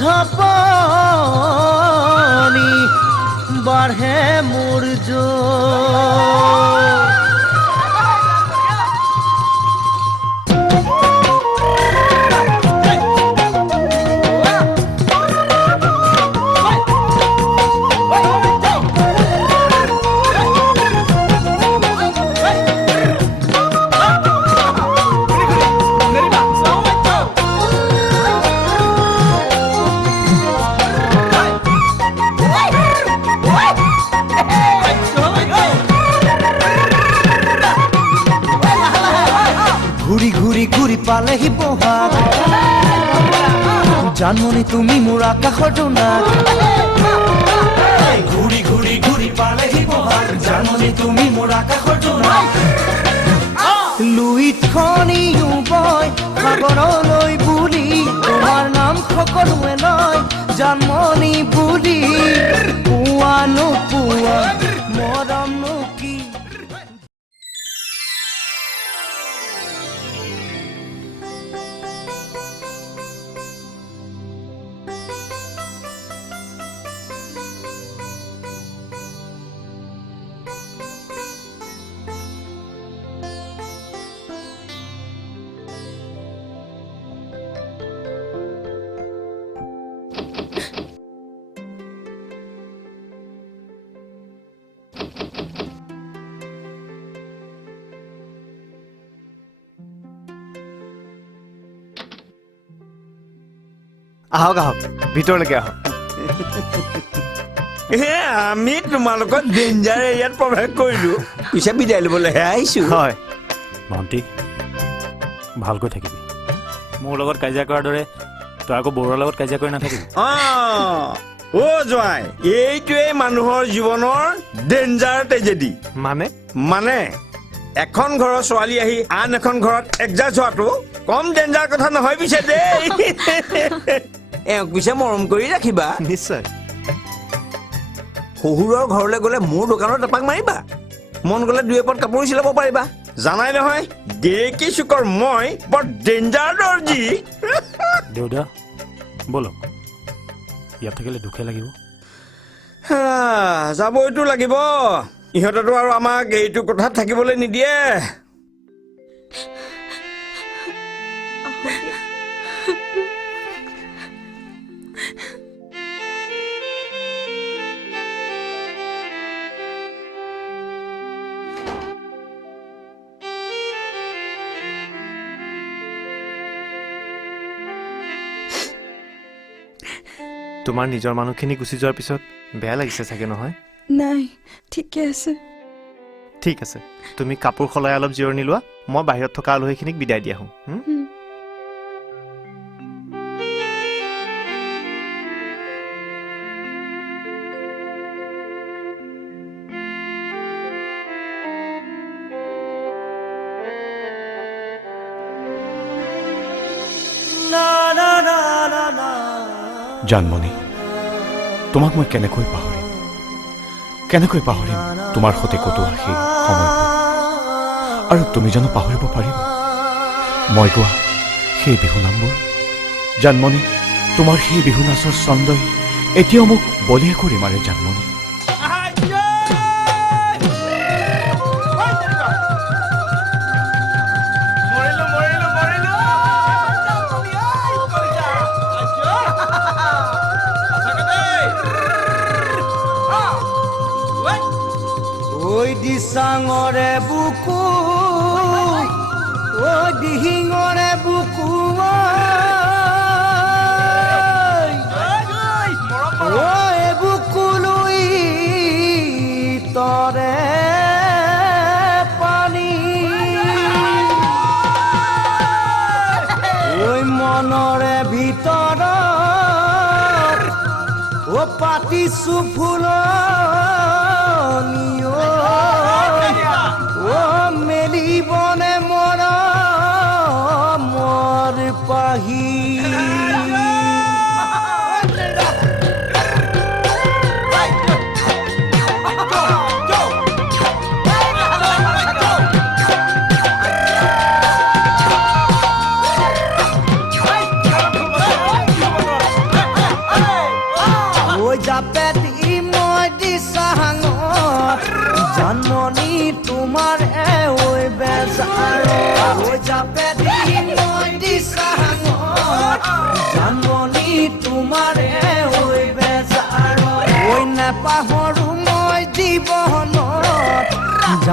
ধপনি বাঢ়ে মোৰ জোৰ পালেহি বহাগ জানমনি তুমি মোৰ আকাশৰ জোনাক ঘূৰি ঘূৰি ঘূৰি পালেহি বহাগ জানমনি তুমি মোৰ আকাশৰ জোনাক লুইত খনিও বয় সাগৰলৈ বুলি তোমাৰ নাম সকলোৱে লয় জানমনি বুলি পোৱা নোপোৱা মৰম নো কি আহক আহক ভিতৰলৈকে আহক আমি তোমালোকৰ ডেঞ্জাৰ এৰিয়াত প্ৰৱেশ কৰিলোঁ পিছে বিদায় ল'বলৈহে আহিছোঁ হয় ভণ্টি ভালকৈ থাকিবি মোৰ লগত কাজিয়া কৰাৰ দৰে তই আকৌ বৰুৱাৰ লগত কাজিয়া কৰি নাথাকিবি জোৱাই এইটোৱেই মানুহৰ জীৱনৰ ডেঞ্জাৰ ট্ৰেজেডি মানে এখন ঘৰৰ ছোৱালী আহি আন এখন ঘৰত এডজাষ্ট হোৱাটো কম ডেঞ্জাৰ কথা নহয় পিছে দেই এওঁক পিছে মৰম কৰি ৰাখিবা নিশ্চয় শহুৰৰ ঘৰলৈ গ'লে মোৰ দোকানত এপাক মাৰিবা মন গ'লে দুই এপদ কাপোৰ চিলাব পাৰিবা জানাই নহয় গেৰেকী চুকৰ মই বৰ ডেঞ্জাৰ দৰ্জী দেউতা বলক ইয়াত থাকিলে দুখে লাগিব যাবইতো লাগিব ইহঁতেতো আৰু আমাক এইটো কথাত থাকিবলৈ নিদিয়ে তোমাৰ নিজৰ মানুহখিনি গুচি যোৱাৰ পিছত বেয়া লাগিছে চাগে নহয় নাই ঠিকে আছে ঠিক আছে তুমি কাপোৰ সলাই অলপ জিৰণি লোৱা মই বাহিৰত থকা আলহীখিনিক বিদায় দি আহোঁ জানমণি তোমাক মই কেনেকৈ পাহৰিম তোমাৰ সৈতে কটোৱা সেই সময়বোৰ আৰু তুমি জানো পাহৰিব পাৰিবা মই গোৱা সেই বিহু নামবোৰ জানমণি তোমাৰ সেই বিহু নাচৰ ছন্দই এতিয়াও মোক বলিয়া কৰি মাৰে জানমণি দিচাঙৰে বুকু ঐ দিহিঙৰে বুকু ঐ বুকু লৈ তৰে পানী ঐ মনৰে ভিতৰত পাতিছো ফুলনি মেলিবনে মৰমৰ পাহি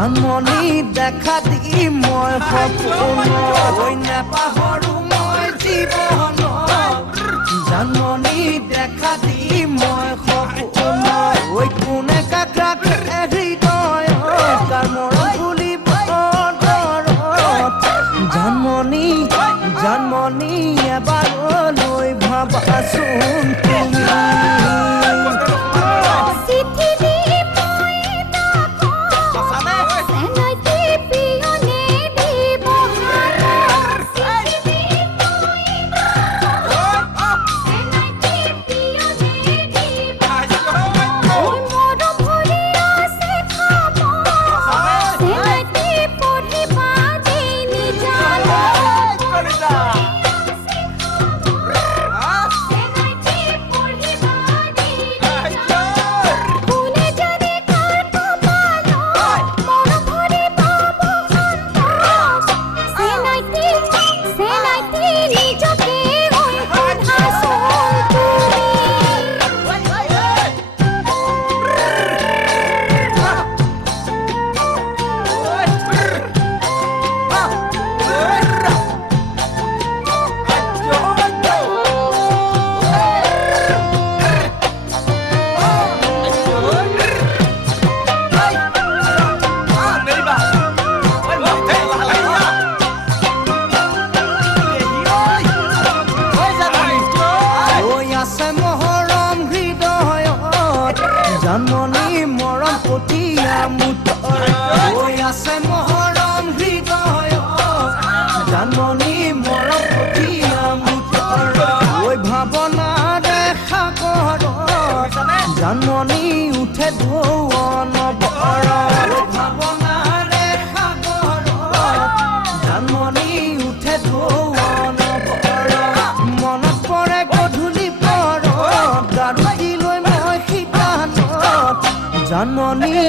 জানমণি দেখা দি মই সপোন নেপাহৰো মই জীৱন জানমণি দেখা দি মই সপোন ঐ কোনে কাক ৰাখে হৃদয় কাৰ মৰম ভুলিব জানমণি জানমণি এবাৰলৈ ভাবাচোন তুমি জানমণি মৰম পতিয়া মুঠৰ ঐ আছে মহৰম হৃদয় জানমণি মৰম পতিয়া মুঠৰ ঐ ভাৱনাৰে সাগৰ জানমণি উঠে ধৌৱন বৰ ভাৱনাৰে সাগৰ জানমণি উঠে ধৌৱন বৰ মনত পৰে গধূলি পৰত গাৰুটি লৈ মই জানমণি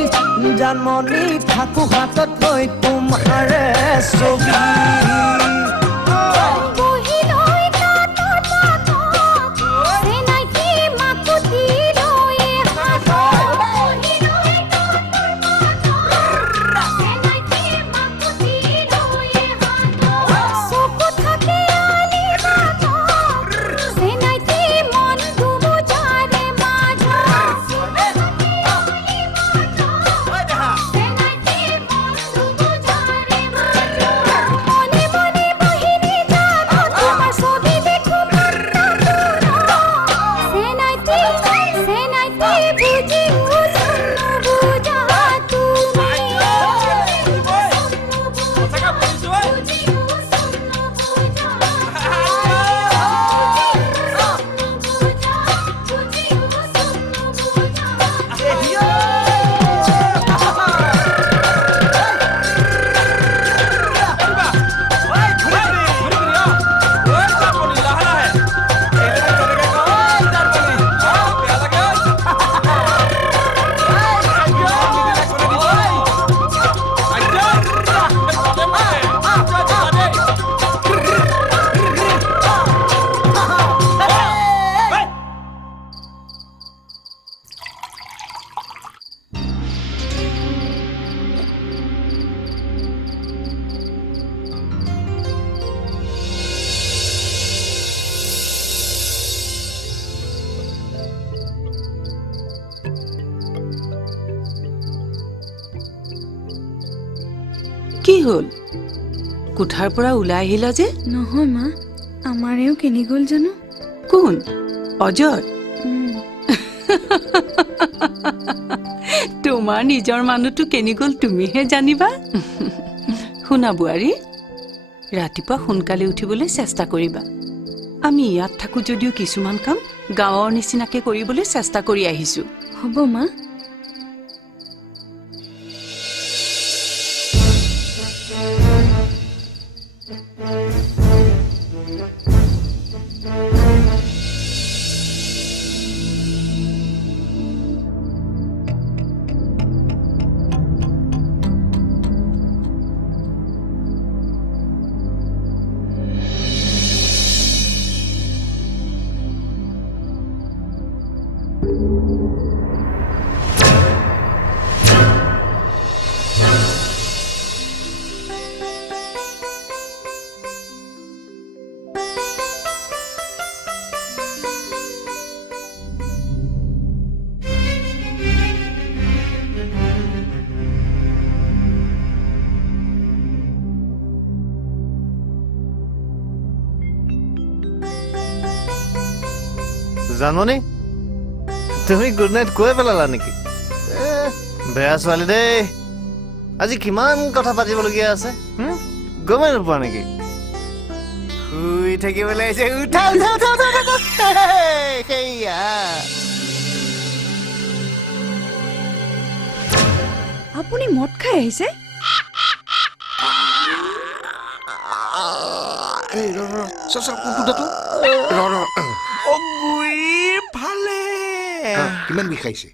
জানমণি থাকো হাতত লৈ তোমাৰে ছবি কি হল কোঠাৰ পৰা ওলাই আহিলা যে নহয় মা আমাৰেও কেনি গ'ল জানো কোন অজয় তোমাৰ নিজৰ মানুহটো কেনি গ'ল তুমিহে জানিবা শুনা বোৱাৰী ৰাতিপুৱা সোনকালে উঠিবলৈ চেষ্টা কৰিবা আমি ইয়াত থাকো যদিও কিছুমান কাম গাঁৱৰ নিচিনাকে কৰিবলৈ চেষ্টা কৰি আহিছো হ'ব মা জানমণি তুমি গুড নাইট কৈ পেলালা নেকি বেয়া ছোৱালী দেই আজি কিমান কথা পাতিবলগীয়া আছে গমেই নোপোৱা নেকি শুই থাকিবলৈ আহিছে উঠা উঠা উঠা উঠা সেয়া আপুনি মদ খাই আহিছে ভালে কিমান বিষাইছে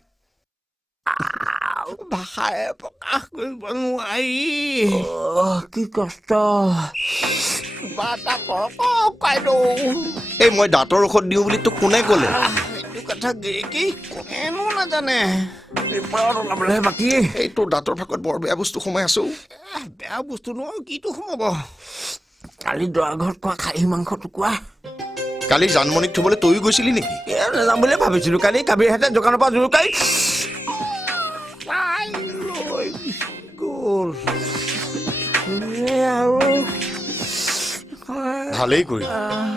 ভাষাৰে প্ৰকাশ কৰিব নোৱাৰি কি কষ্ট কিবা এটা কৰক কাইদেউ এই মই দাঁতৰ ঔষধ দিওঁ বুলি তোক কোনে ক'লে এইটো কথা গিৰিকি কোনেনো নাজানে পেপাৰত ওলাবলৈহে বাকী এই তোৰ দাঁতৰ ফাকত বৰ বেয়া বস্তু সোমাই আছো বেয়া বস্তু নহয় কিটো সোমাব কালি দৰা ঘৰত খোৱা খাহী মাংস টুকুৰা কালি জানমণিক থবলৈ তয়ো গৈছিলি নেকি নাযাম বুলিয়ে ভাবিছিলো কালি কাবিৰহেঁতে দোকানৰ পৰা জোৰকাই গ'ল আৰু ভালেই কৰি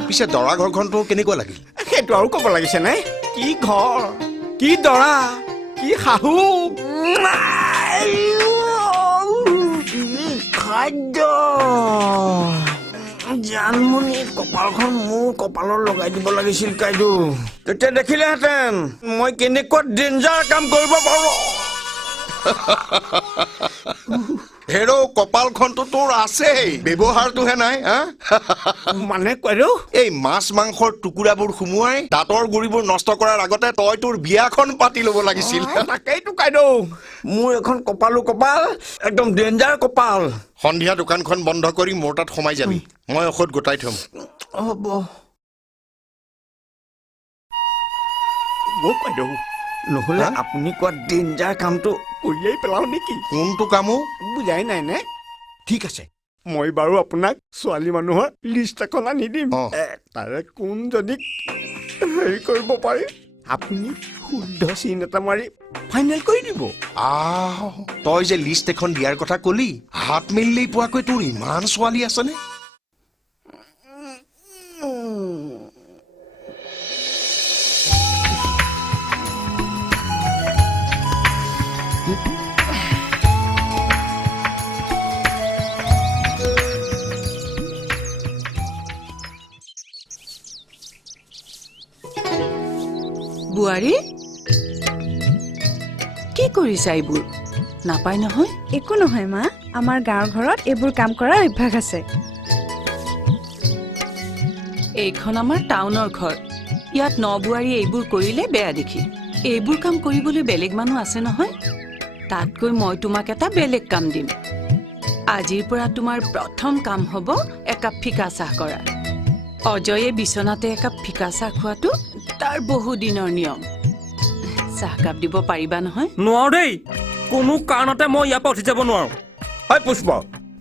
পিছে দৰা ঘৰখন তোৰ কেনেকুৱা লাগিল সেইটো আৰু ক'ব লাগিছে নে কি ঘৰ কি দৰা কি শাহু কি খাদ্য জানমণি কপালখন মোৰ কপালত লগাই দিব লাগিছিল কাইদেউ তেতিয়া দেখিলেহেঁতেন মই কেনেকুৱা ডেঞ্জাৰ কাম কৰিব পাৰো হেৰ কপালখনতো তোৰ আছেই ব্যৱহাৰটোহে নাই মানে কাইদেউ এই মাছ মাংসৰ টুকুৰাবোৰ সুমুৱাই দাঁতৰ গুৰিবোৰ নষ্ট কৰাৰ আগতে তই তোৰ বিয়াখন পাতি ল'ব লাগিছিল তাকেইতো কাইদেউ মোৰ এখন কপালো কপাল একদম ডেঞ্জাৰ কপাল সন্ধিয়া দোকানখন বন্ধ কৰি মোৰ তাত সোমাই যাবি মই ঔষধ গোটাই থ'ম হ'ব কাইদেউ নহ'লে আপুনি কোৱা ডেঞ্জাৰ কামটো কৰিয়েই পেলাও নেকি কোনটো কামো বুজাই নাই নে ঠিক আছে মই বাৰু আপোনাক ছোৱালী মানুহৰ লিষ্ট এখন আনি দিম তাৰে কোন যদি হেৰি কৰিব পাৰে আপুনি শুদ্ধ চিন এটা মাৰি ফাইনেল কৰি দিব তই যে লিষ্ট এখন দিয়াৰ কথা কলি হাত মেলিলেই পোৱাকৈ তোৰ ইমান ছোৱালী আছেনে বোৱাৰী কি কৰিছা এইবোৰ নাপায় নহয় একো নহয় মা আমাৰ গাঁৱৰ ঘৰত এইবোৰ কাম কৰাৰ অভ্যাস আছে এইখন আমাৰ টাউনৰ ঘৰ ইয়াত ন বোৱাৰী এইবোৰ কৰিলে বেয়া দেখি এইবোৰ কাম কৰিবলৈ বেলেগ মানুহ আছে নহয় তাতকৈ মই তোমাক এটা বেলেগ কাম দিম আজিৰ পৰা তোমাৰ প্ৰথম কাম হ'ব একাপ ফিকা চাহ কৰা অজয়ে বিচনাতে একাপ ফিকা চাহ খোৱাটো তাৰ বহু দিনৰ নিয়ম চাহকাপ দিব পাৰিবা নহয় নোৱাৰো দেই কোনো কাৰণতে মই ইয়াৰ পৰা উঠি যাব নোৱাৰো হয় পুষ্প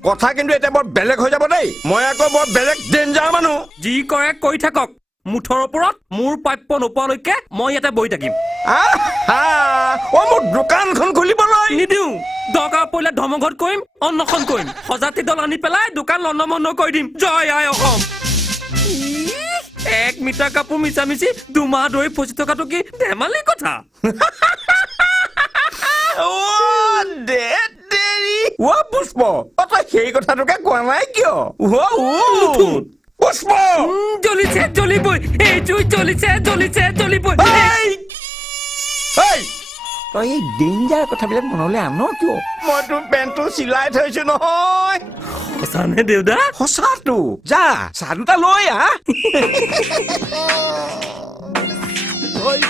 কথা কিন্তু এতিয়া বৰ বেলেগ হৈ যাব দেই মই আকৌ বৰ বেলেগ ডেঞ্জাৰ মানুহ যি কৰে কৰি থাকক মুঠৰ ওপৰত মোৰ প্ৰাপ্য নোপোৱালৈকে মই ইয়াতে বহি থাকিম মোৰ দোকানখন খুলিবলৈ নিদিওঁ দৰকাৰ পৰিলে ধৰ্মঘট কৰিম অন্নখন কৰিম সজাতি দল আনি পেলাই দোকান লণ্ডভণ্ড কৰি দিম জয় আই অসম 1 মিটাৰ কাপোৰ মিছামিছি 2 মাহ ধৰি ফচি থকাটো কি ধেমালি কথা পুষ্প তই সেই কথাটোকে কোৱা নাই কিয় পুষ্প জ্বলিছে জ্বলিবই এই জুই জ্বলিছে জ্বলিছে জ্বলিবই তই এই ডেঞ্জাৰ কথাবিলাক মনলৈ আন কিয় মই তোৰ পেণ্টটো চিলাই থৈছো নহয় সঁচানে দেউতা সঁচাটো যা চাহ দুটা লৈ আহ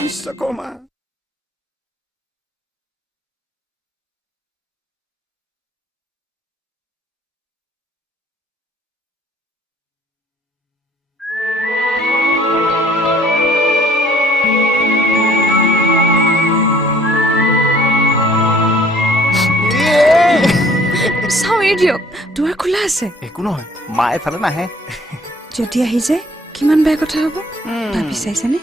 বিশ্বকৰ্মা চাওঁ এই দিয়ক দুৱাৰ খোলা আছে একো নহয় মা এফালে নাহে যদি আহি যায় কিমান বেয়া কথা হ'ব ভাবি চাইছেনে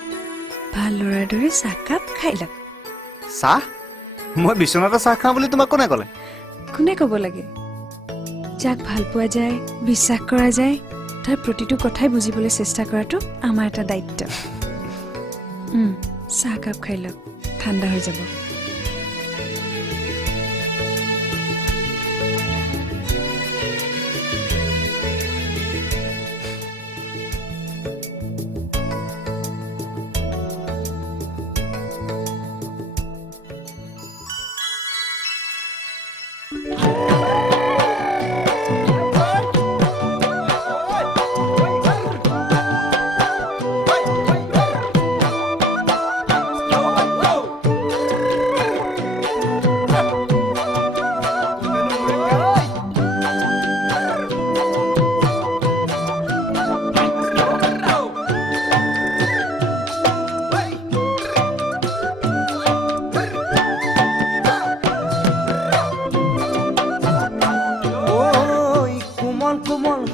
ভাল ল'ৰাৰ দৰে চাহকাপ খাই লওক চাহ মই বিচনাতে চাহ খাওঁ বুলি তোমাক কোনে ক'লে কোনে ক'ব লাগে যাক ভাল পোৱা যায় বিশ্বাস কৰা যায় তাৰ প্ৰতিটো কথাই বুজিবলৈ চেষ্টা কৰাটো আমাৰ এটা দায়িত্ব চাহ কাপ খাই লওক ঠাণ্ডা হৈ যাব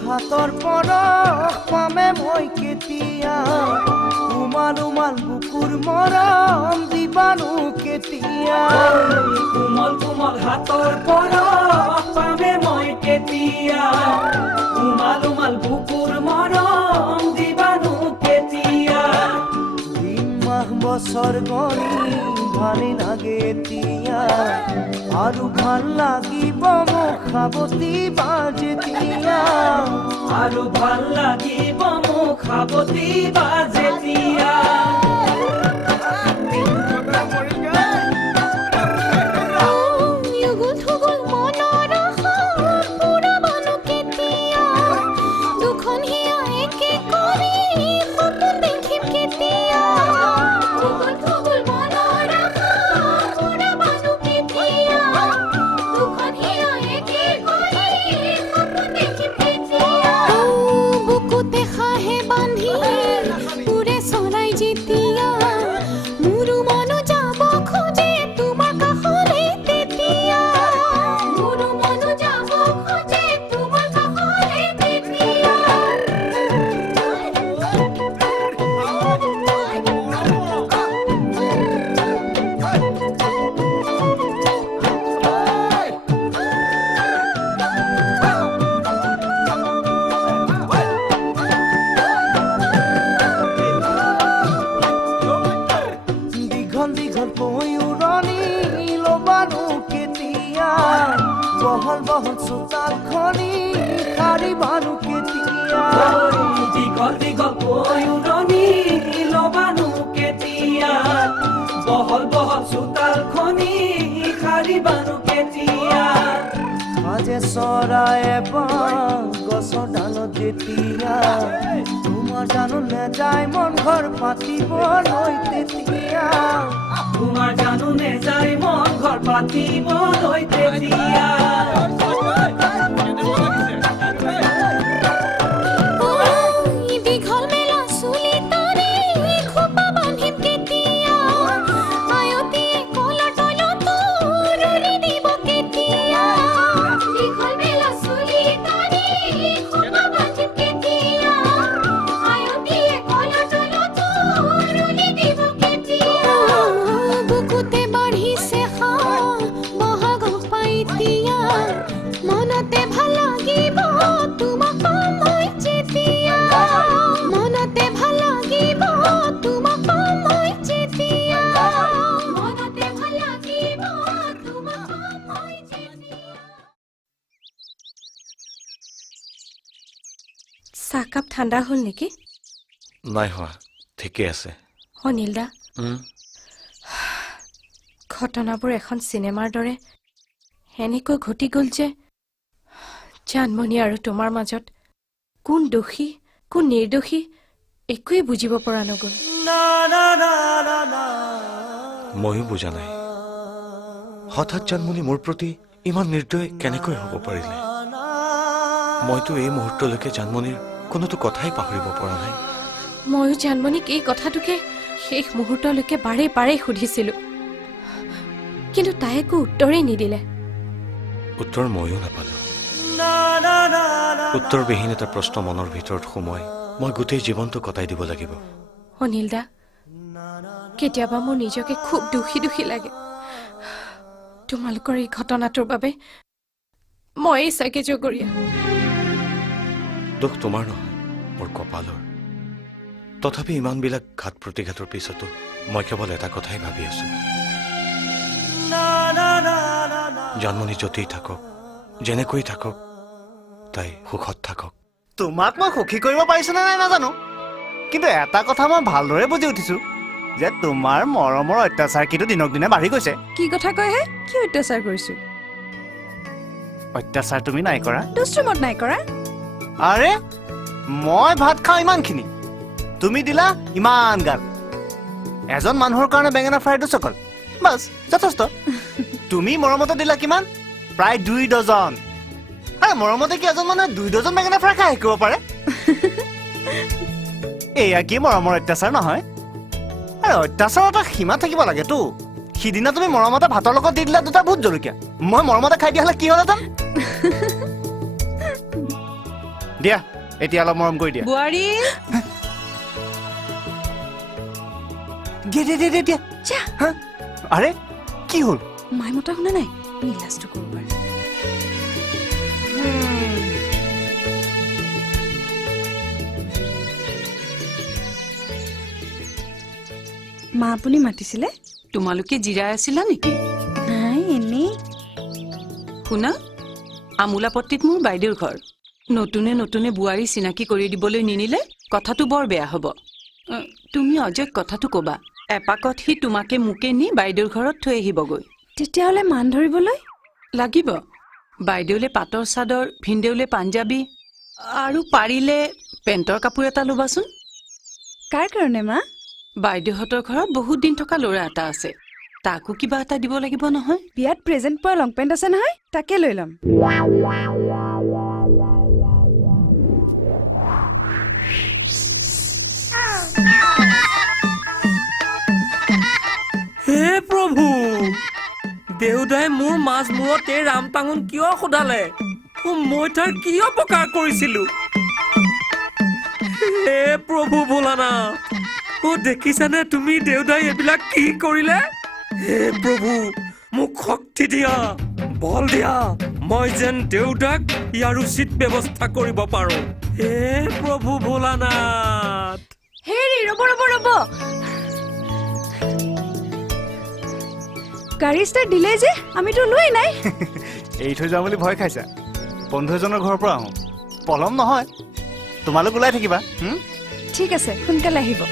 হাতৰ পৰশ পামে মই কেতিয়া উমাল উমাল বুকুৰ মৰম দিবানো কেতিয়া কোমল কোমল হাতৰ পৰশ পামে মই কেতিয়া উমাল উমাল বুকুৰ মৰম দিবানো কেতিয়া দিন মাহ বছৰ গণি ভালে লাগে এতিয়া আৰু ভাল লাগিব মোক খাবতি বাজেতিয়া আৰু ভাল লাগিব মোক খাবতি বাজেতিয়া বহল বহল চোতালখনি শাৰী বানো কেতিয়া দীঘল দীঘল পয়ুৰণি লবানো কেতিয়া বহল বহল চোতালখনি শাৰী বানো কেতিয়া মাজে চৰাই এবাৰ গছৰ ডালত যেতিয়া তোমাৰ জানো নেযায় মন ঘৰ পাতিবলৈ তেতিয়া তোমাৰ জানো নেযায় মন ঘৰ পাতিবলৈ তেতিয়া চাহকাপ ঠাণ্ডা হ'ল নেকি নাই হোৱা ঠিকে আছে অনিল দা ঘটনাবোৰ এখন চিনেমাৰ দৰে এনেকৈ ঘটি গ'ল যে জানমণি আৰু তোমাৰ মাজত কোন দোষী কোন নিৰ্দোষী একোৱে বুজিব পৰা নগ'ল ময়ো বুজা নাই হঠাৎ জানমণি মোৰ প্ৰতি ইমান নিৰ্দয় কেনেকৈ হ'ব পাৰিলে মইতো এই মুহূৰ্তলৈকে জানমণিৰ কোনোটো কথাই পাহৰিব পৰা নাই ময়ো জানমণিক এই কথাটোকে শেষ মুহূৰ্তলৈকে বাৰে বাৰে সুধিছিলোঁ কিন্তু তাই একো উত্তৰেই নিদিলে উত্তৰ ময়ো নাপালো উত্তৰবিহীন এটা প্ৰশ্ন মনৰ ভিতৰত সোমাই মই গোটেই জীৱনটো কটাই দিব লাগিব অনিল দা কেতিয়াবা মোৰ নিজকে খুব দুখী দুখী লাগে তোমালোকৰ এই ঘটনাটোৰ বাবে মই চাগে জগৰীয়া দুখ তোমাৰ নহয় মোৰ কপালৰ তথাপি ইমানবিলাক ঘাত প্ৰতিঘাতৰ পিছতো মই কেৱল এটা কথাই ভাবি আছো, জানমণি য'তেই থাকক, যেনেকৈ থাকক, তাই সুখত থাকক। তোমাক মই সুখী কৰিব পাৰিছোনে নাই নাজানো, কিন্তু এটা কথা মই ভালদৰে বুজি উঠিছো যে তোমাৰ মৰমৰ অত্যাচাৰ কিন্তু দিনক দিনে বাঢ়ি গৈছে। কি কথা কয় হে? কি অত্যাচাৰ কৰিছো? অত্যাচাৰ তুমি নাই কৰা। দুষ্টুমত নাই কৰা। আৰে মই ভাত খাওঁ ইমানখিনি, তুমি দিলা ইমান গাল। এজন মানুহৰ কাৰণে বেঙেনা ফ্ৰাই 2 চকল, বাছ যথেষ্ট। তুমি মৰমতে দিলা কিমান? প্ৰায় 2 ডজন। আৰে মৰমতে কি এজন মানুহে 2 ডজন বেঙেনা ফ্ৰাই খাই শিকিব পাৰে? এয়া কি মৰমৰ অত্যাচাৰ নহয়? আৰে অত্যাচাৰৰ এটা সীমা থাকিব লাগেতো। সিদিনা তুমি মৰমতে ভাতৰ লগত দি দিলা 2টা ভোট জলকীয়া, মই মৰমতে খাই দিয়া হলে কি হ'লেহেঁতেন? দিয়া এতিয়া অলপ মৰম কৰি দিয়া। বোৱাৰী দিয়া দিয়া দিয়া দিয়া। হা? আৰে কি হ'ল? মাই মতা শুনা নাই? নীলাজটো কৰিব পাৰে। মা আপুনি মাতিছিলে? তোমালোকে জিৰাই আছিলা নেকি? নাই এনেই। শুনা, আমোলাপট্টিত মোৰ বাইদেউৰ ঘৰ। নতুনে নতুনে বোৱাৰী চিনাকি কৰি দিবলৈ নিনিলে কথাটো বৰ বেয়া হ'ব। তুমি অজয়ক কথাটো ক'বা, এপাকত সি তোমাকে মোকে নি বাইদেউৰ ঘৰত থৈ আহিবগৈ। তেতিয়াহ'লে মান ধৰিবলৈ লাগিব। বাইদেউলে পাটৰ চাদৰ, ভিনদেউলে পাঞ্জাবী, আৰু পাৰিলে পেণ্টৰ কাপোৰ এটা ল'বাচোন। কাৰ কাৰণে মা? বাইদেউহঁতৰ ঘৰত বহুত দিন থকা ল'ৰা এটা আছে, তাকো কিবা এটা দিব লাগিব নহয়। বিয়াত প্ৰেজেণ্ট পোৱা লং পেণ্ট আছে নহয়, তাকে লৈ ল'ম। হে প্ৰভু, দেউতাই মোৰ মাছ মূৰত এই ৰাম টাঙোন কিয় সোধালে? মই তাৰ কি অপকাৰ কৰিছিলো? হে প্ৰভু ভোলানাথ, দেখিছানে তুমি দেউতাই এইবিলাক কি কৰিলে? হে প্ৰভু, মোক শক্তি দিয়া, বল দিয়া, মই যেন দেউতাক ইয়াৰ উচিত ব্যৱস্থা কৰিব পাৰো। হে প্ৰভু ভোলানাথ। হেৰি ৰ'ব ৰ'ব ৰ'ব, গাড়ী ষ্টাৰ্ট দিলে যে, আমিতো লোৱাই নাই। এৰি থৈ যাওঁ বুলি ভয় খাইছা? বন্ধু এজনৰ ঘৰৰ পৰা আহোঁ, পলম নহয়, তোমালোক ওলাই থাকিবা। ঠিক আছে, সোনকালে আহিব।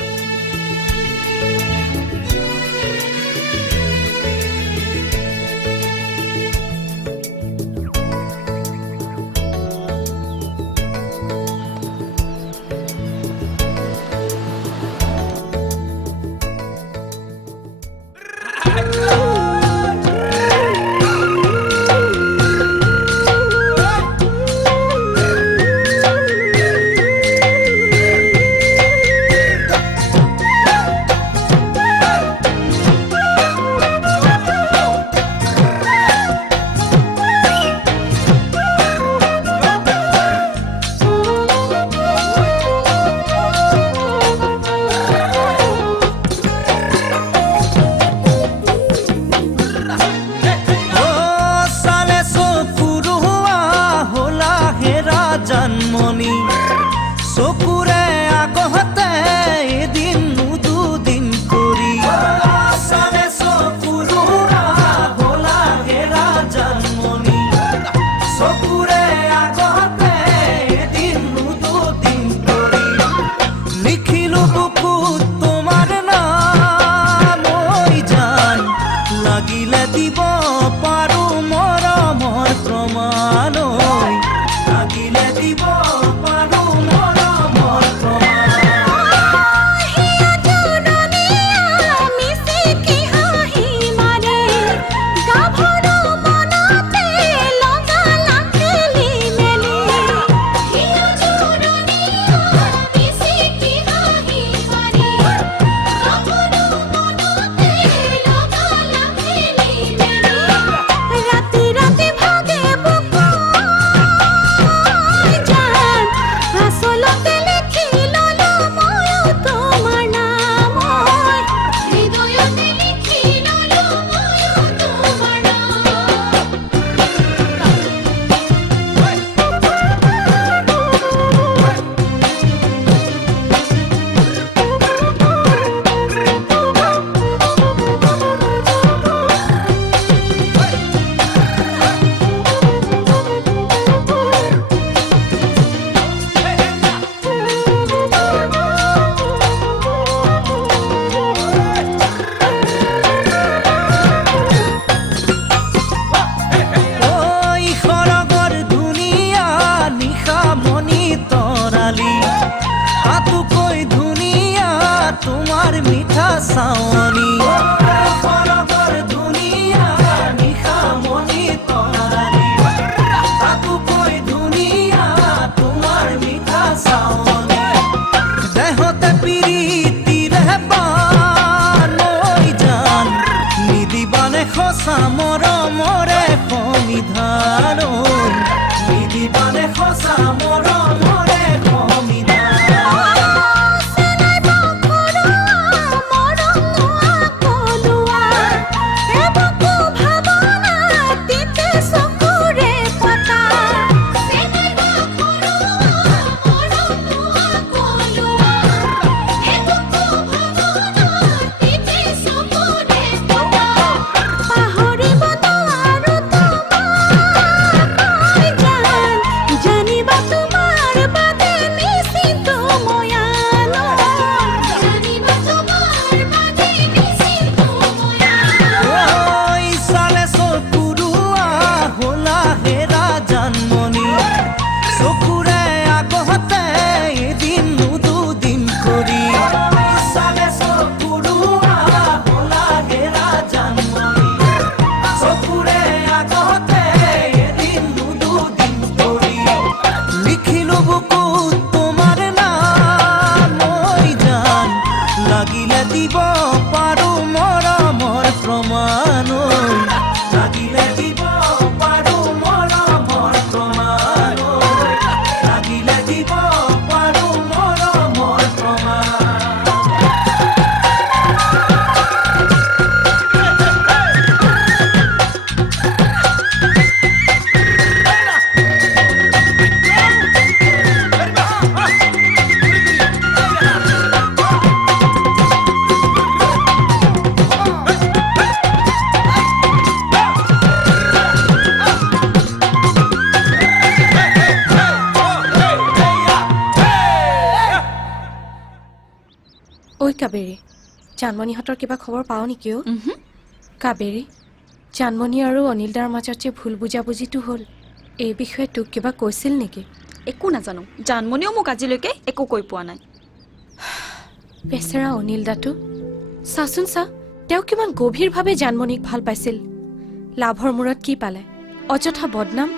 তোমাৰ মিঠা চাৱনি সৰগৰ ধুনীয়া নিশামণি তৰাণী তাতোকৈ ধুনীয়া তোমাৰ মিঠা চাৱনি দেহতে প্ৰীতিৰে বানৈ জান নিদিবানে সঁচা মৰমৰে সমিধান নিদিবানে সঁচা মৰমৰে সমিধান ঐ কাবেৰী জানমণিহঁতৰ কিবা খবৰ পাওঁ নেকি অ' কাবেৰী জানমণি আৰু অনিল দাৰ মাজত যে ভুল বুজাবুজিটো হ'ল এই বিষয়ে তোক কিবা কৈছিল নেকি একো নাজানো জানমণিও মোক আজিলৈকে একো কৈ পোৱা নাই বেচেৰা অনিল দাটো চাচোন চা তেওঁ কিমান গভীৰভাৱে জানমণিক ভাল পাইছিল লাভৰ মূৰত কি পালে অযথা বদনাম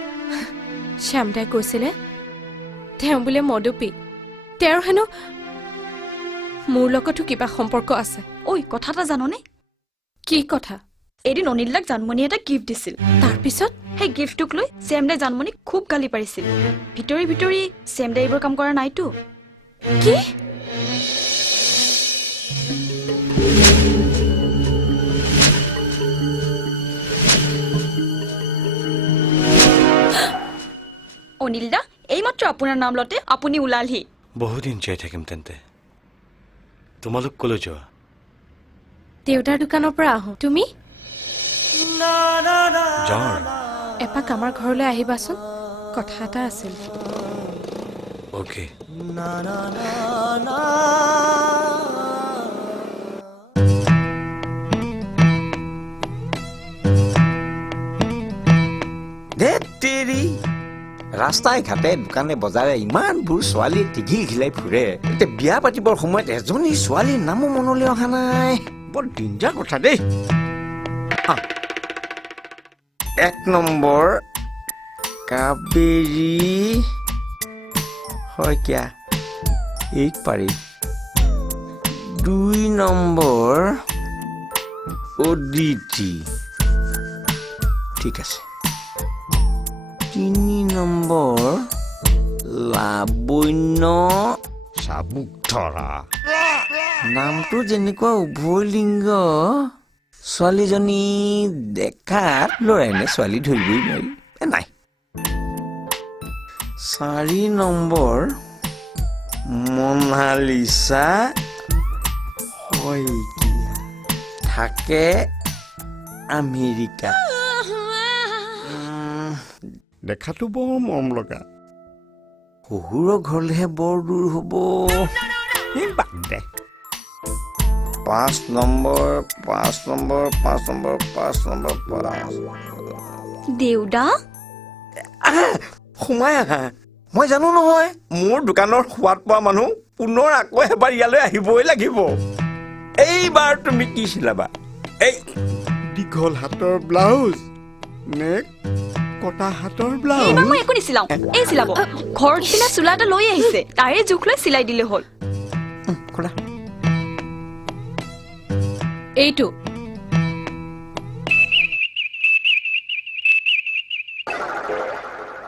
শ্যামদাই কৈছিলে তেওঁ বোলে মদপী তেওঁৰ হেনো মোৰ লগতো কিবা সম্পৰ্ক আছে ঐ কথা এটা জাননে কি কথা এদিন অনিল দাক জানমণি এটা গিফ্ট দিছিল তাৰপিছত সেই গিফ্টটোক লৈ শ্যামদাই জানমণিক খুব গালি পাৰিছিল ভিতৰি ভিতৰি শ্যামদাই এইবোৰ কাম কৰা নাইতো কি অনিল দা এইমাত্ৰ আপোনাৰ নাম লতে আপুনি ওলালহি বহুদিন জীয়াই থাকিম তেন্তে তোমালোক কলৈ যোৱা দেউতাৰ দোকানৰ পৰা আহোঁ তুমি যাওঁ এপাক আমাৰ ঘৰলৈ আহিবাচোন কথা এটা আছিল অ'কে ধেৎতেৰি ৰাস্তাই ঘাটে দোকানে বজাৰে ইমানবোৰ ছোৱালী টিঘিল ঘিলাই ফুৰে এতিয়া বিয়া পাতিবৰ সময়ত এজনী ছোৱালীৰ নামো মনলৈ অহা নাই বৰ দিনজাৰ কথা দেই 1 নম্বৰ কাবেৰী শইকীয়া এইক পাৰি 2 নম্বৰ অদিতি ঠিক আছে 3 নম্বৰ লাবণ্য চাবুক ধৰা নামটো যেনেকুৱা উভয়লিংগ ছোৱালীজনী দেখাত ল'ৰাই নে ছোৱালী ধৰিবই নোৱাৰি নাই 4 নম্বৰ মনালিছা শইকীয়া থাকে আমেৰিকা দেখাতো বৰ মৰম লগা শহুৰৰ ঘৰলৈহে বৰ দূৰ হ'ব 5 নম্বৰ দেউদা সোমাই আহা মই জানো নহয় মোৰ দোকানৰ সোৱাদ পোৱা মানুহ পুনৰ আকৌ এবাৰ ইয়ালৈ আহিবই লাগিব এইবাৰ তুমি কি চিলাবা এই দীঘল হাতৰ ব্লাউজ নে কটা হাতৰ ব্লাউজ এইবাৰ মই একো নিচিলাও এই চিলাব ঘৰত চিলা চোলা এটা লৈ আহিছে তাৰে জোখ লৈ চিলাই দিলে হ'ল খোলা এইটো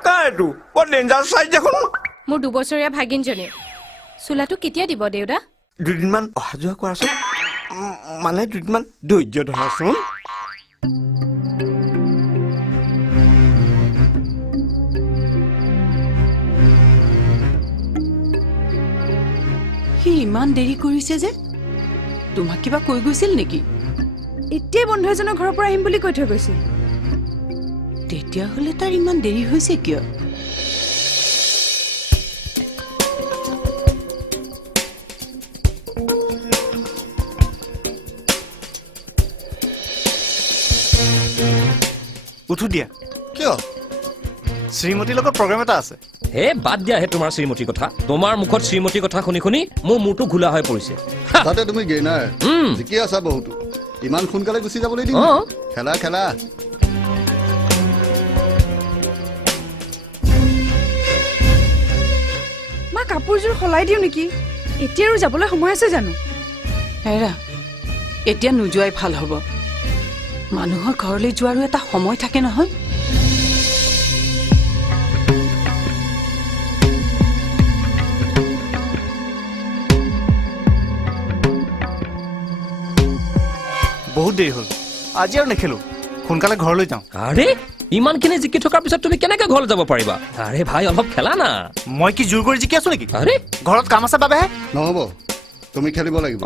কাৰটো বৰ ডেঞ্জাৰ চাইজ দেখোন মোৰ 2 বছৰীয়া ভাগিনজনী চোলাটো কেতিয়া দিব দেউতা দুদিনমান অহা যোৱা কৰাচোন মানে দুদিনমান ধৈৰ্য ধৰাচোন সি ইমান দেৰি কৰিছে যে তোমাক কিবা কৈ গৈছিল নেকি এতিয়াই বন্ধু এজনৰ ঘৰৰ পৰা আহিম বুলি কৈ থৈ গৈছিল তেতিয়াহ'লে তাৰ ইমান দেৰি হৈছে কিয় উঠো দিয়া কিয় শ্ৰীমতীৰ লগত প্ৰগ্ৰেম এটা আছে হে বাদ দিয়া হে তোমাৰ শ্ৰীমতীৰ কথা তোমাৰ মুখত শ্ৰীমতীৰ কথা শুনি শুনি মোৰ মূৰটো ঘোলা হৈ পৰিছে তাতে তুমি গেইনাৰ জিকি আছা বহুতো ইমান সোনকালে গুচি যাবলৈ দিম খেলা খেলা মা কাপোৰযোৰ সলাই দিওঁ নেকি এতিয়া আৰু যাবলৈ সময় আছে জানো হেৰা এতিয়া নোযোৱাই ভাল হ'ব মানুহৰ ঘৰলৈ যোৱাৰো এটা সময় থাকে নহয় বহুত দেৰি হ'ল আজি আৰু নেখেলো সোনকালে ঘৰলৈ যাওঁ আৰে ইমানখিনি জিকি থকাৰ পিছত তুমি কেনেকে ঘৰলৈ যাব পাৰিবা আৰে ভাই অলপ খেলা না মই কি জোৰ কৰি জিকি আছো নেকি আৰে ঘৰত কাম আছে বাবেহে নহ'ব তুমি খেলিব লাগিব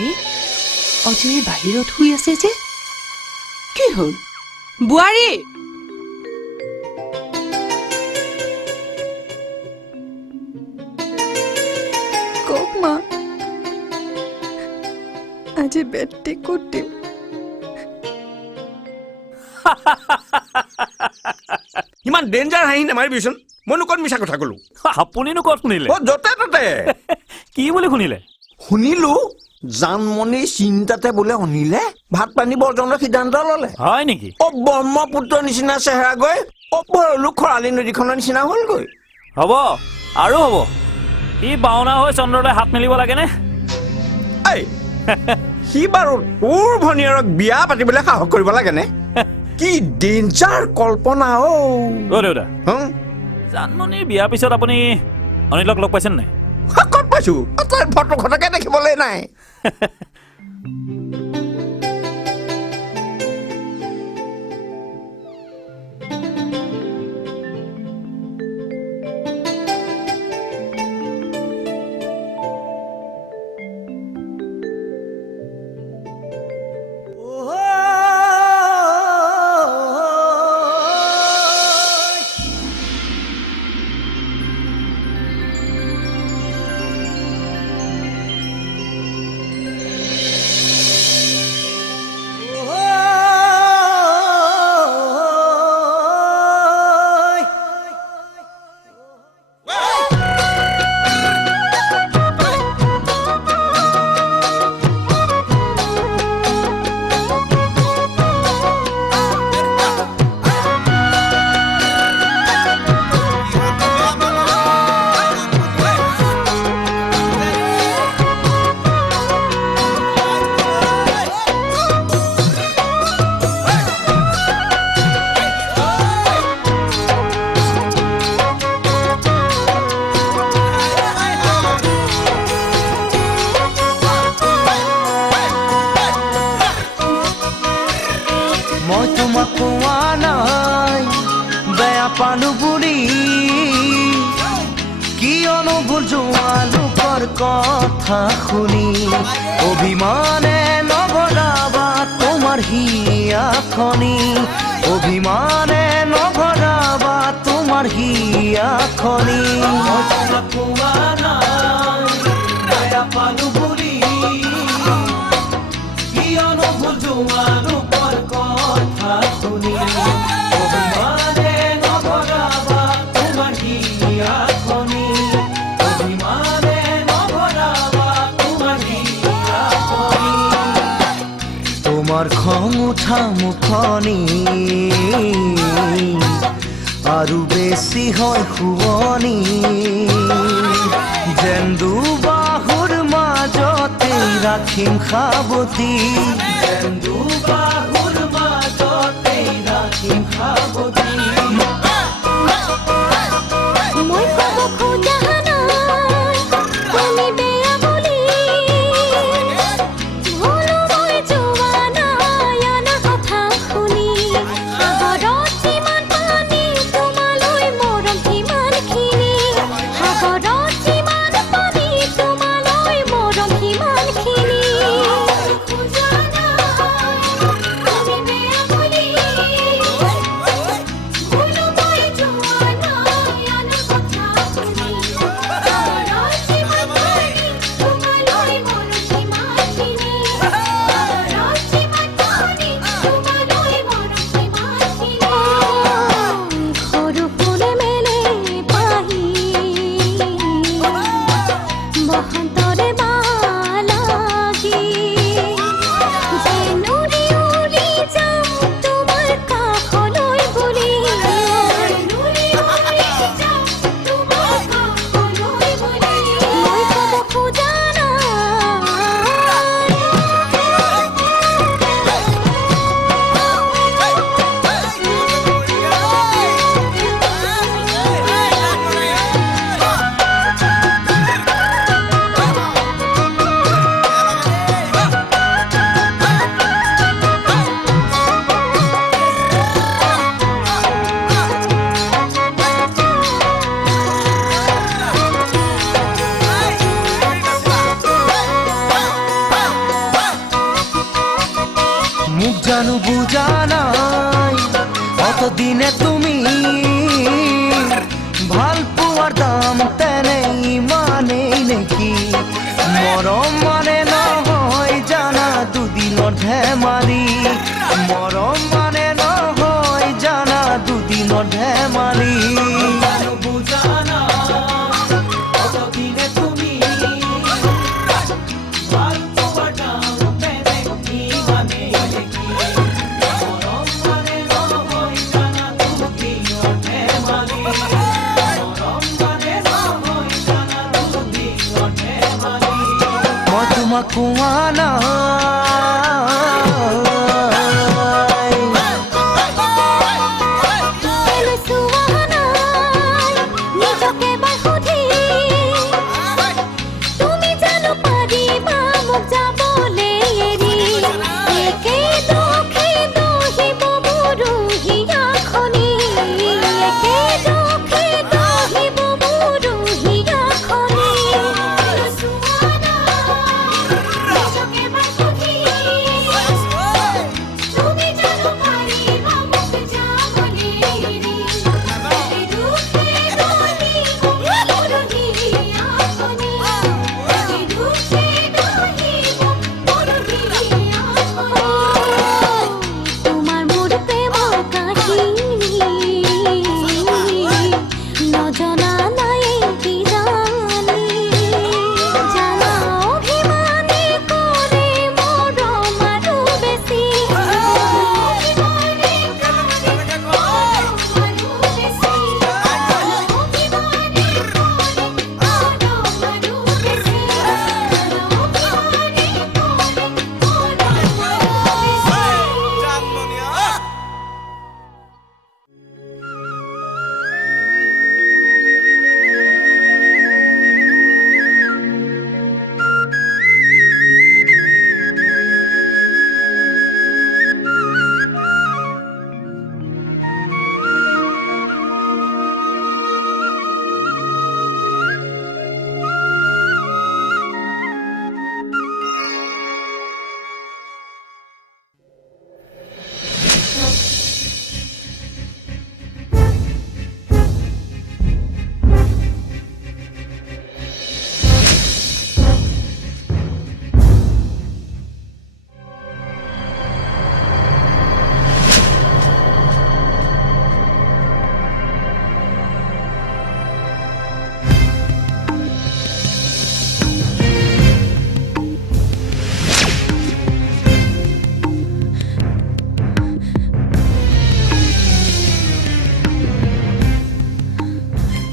আৰে অজয়ে বাহিৰত শুই আছে যে কি হ'ল বোৱাৰী কওক মা আজি বেডটি ক'ত দিম ইমান ডেঞ্জাৰ হাঁহি নামাৰিবিচোন মইনো ক'ত মিছা কথা ক'লো আপুনিনো ক'ত শুনিলে য'তে ত'তে কি বুলি শুনিলে শুনিলো জানমণি চিন্তাতে বোলে শুনিলে ভাত পানী বৰ্জনৰ সিদ্ধান্ত ল'লে হয় নেকি ব্ৰহ্মপুত্ৰৰ নিচিনা চেহেৰা গৈ ভৰলু খৰালি নদীখনৰ নিচিনা হ'লগৈ হ'ব আৰু হ'ব ই বাওনা হৈ চন্দ্ৰলৈ হাত মেলিব লাগেনে এই সি বাৰু তোৰ ভনীয়েৰক বিয়া পাতিবলৈ সাহস কৰিব লাগেনে কি ডেঞ্জাৰ কল্পনা দেউতা জানমণিৰ বিয়াৰ পিছত আপুনি অনিলক লগ পাইছে নাই ক'ত পাইছো তই ফটো খটাকে দেখিবলৈ নাই কথা শুনি অভিমানে নভৰাবা তোমাৰ হিয়াখনি অভিমানে নভৰাবা তোমাৰ হিয়াখনি কথা শুনি অভিমানে নভৰাবা তোমাৰ হিয়াখনি তোমাৰ খং উঠা মুখনি আৰু বেছি হয় শুৱনি যেন দুবাহুৰ মাজতে ৰাখিম সাৱতি যেন দুবাহুৰ মাজতে ৰাখিম সাৱতি মোক জানো বুজা নাই অতদিনে তুমি ভাল পোৱাৰ দাম তেনে ইমানেই নেকি মৰম মানে নহয় জানা দুদিনৰ ধেমালি মৰম মানে নহয় জানা দুদিনৰ ধেমালি বুজা নাই অতদিনে তুমি ভাল পোৱাৰ দাম তেনে ইমানেই নেকি মৰম মানে নহয় জানা দুদিনৰ ধেমালি মই তোমাক কোৱা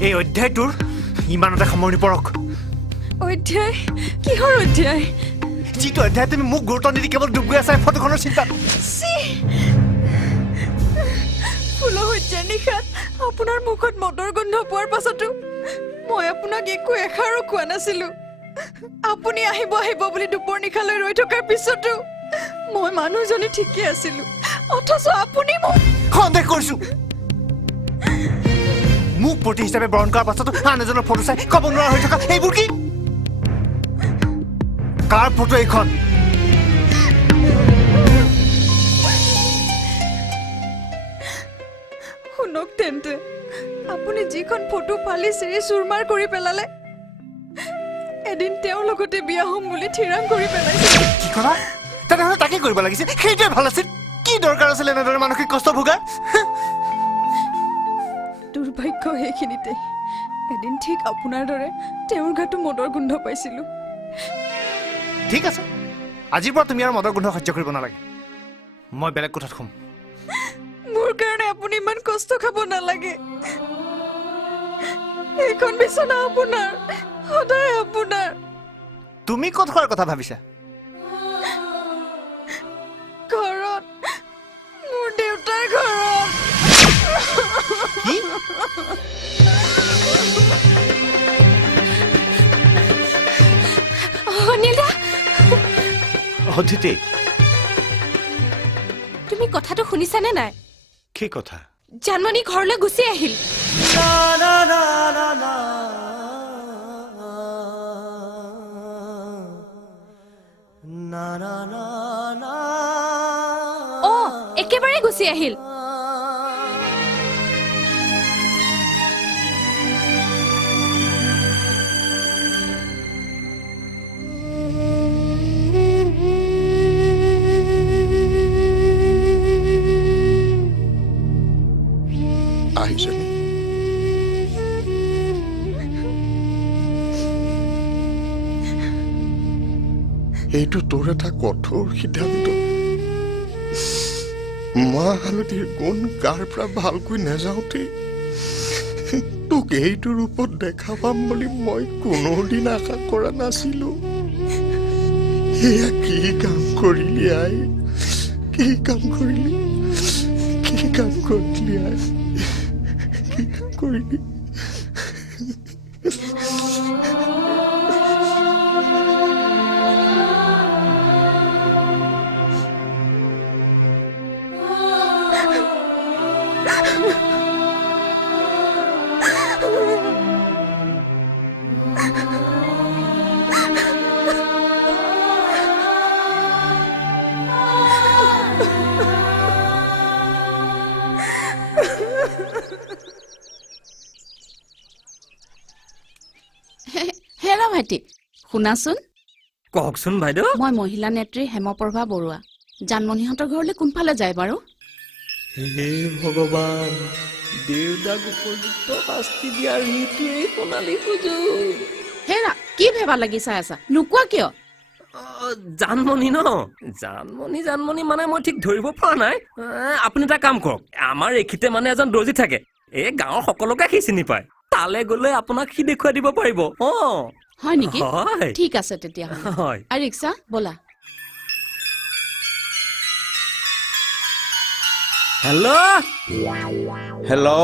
এই অধ্যায়টোৰ ইমানতে সামৰণি পৰক অধ্যায় কিহৰ অধ্যায় যিটো অধ্যায় তুমি মোক গুৰুত্ব নিদি কেৱল ডুব গৈ আছা ফটোখনৰ চিন্তা ফুলৰ সজ্জাৰ নিশাত আপোনাৰ মুখত মদৰ গোন্ধ পোৱাৰ পাছতো মই আপোনাক একো এষাৰো কোৱা নাছিলো আপুনি আহিব আহিব বুলি দুপৰ নিশালৈ ৰৈ থকাৰ পিছতো মই মানুহজনী ঠিকে আছিলো অথচ আপুনি মোক সন্দেহ কৰিছো মোক প্ৰতি হিচাপে বৰণ কৰাৰ পাছতো আন এজনৰ ফটো চাই ক'ব নোৱাৰা হৈ থকা এইবোৰ কি কাৰ ফটো এইখন শুনক তেন্তে আপুনি যিখন ফটো ফালি চিৰি চুৰমাৰ কৰি পেলালে এদিন তেওঁৰ লগতে বিয়া হ'ম বুলি থিৰাং কৰি পেলাইছে কি কৰা তেনেহ'লে তাকে কৰিব লাগিছিল সেইটোৱে ভাল আছিল কি দৰকাৰ আছিল এনেদৰে মানসিক কষ্ট ভোগাৰ দুৰ্ভাগ্য সেইখিনিতে এদিন ঠিক আপোনাৰ দৰে তেওঁৰ গাটো মদৰ গোন্ধ পাইছিলো ঠিক আছে আজিৰ পৰা তুমি আৰু মদৰ গোন্ধ সহ্য কৰিব নালাগে মই বেলেগ কোঠাত শুম মোৰ কাৰণে আপুনি ইমান কষ্ট খাব নালাগে এইখন বিচনা আপোনাৰ সদায় আপোনাৰ তুমি ক'ত খোৱাৰ কথা ভাবিছা ঘৰত মোৰ দেউতাৰ ঘৰত কি অনিলা অদিতি তুমি কথাটো শুনিছানে নাই কি কথা জানমণি ঘৰলৈ গুচি আহিল না না না না গুচি আহিল আহিছে নি? এইটো তোৰ এটা কঠোৰ সিদ্ধান্ত। মাহ হালধিৰ গুণ গাৰ পৰা ভালকৈ নাযাওঁতেই তোক এইটো ৰূপত দেখা পাম বুলি মই কোনোদিন আশা কৰা নাছিলো। এয়া কি কাম কৰিলি আই, কি কাম কৰিলি, কি কাম কৰিলি আই, কি কাম কৰিলি? হেৰা ভাইটি শুনাচোন কওকচোন বাইদেউ মই মহিলা নেত্ৰী হেমপ্ৰভা বৰুৱা জানমণিহঁতৰ ঘৰলৈ কোনফালে যায় বাৰু হে ভগৱান দেউতাক উপযুক্ত শাস্তি দিয়াৰ সেইটোৱেই সোণালী সুযোগ হেৰা কি ভেবা লাগি চাই আছা নোকোৱা কিয় জানমণি ন জানমণি মানে মই ঠিক ধৰিব পৰা নাই আপুনি এটা কাম কৰক আমাৰ এইখিতে মানে এজন দৰ্জী থাকে এই গাঁৱৰ সকলোকে সি চিনি পায় তালে গ'লে আপোনাক সি দেখুৱাই দিব পাৰিব হয় নেকি হয় ঠিক আছে তেতিয়া হয় আৰু ৰিক্সা বলা হেল্ল'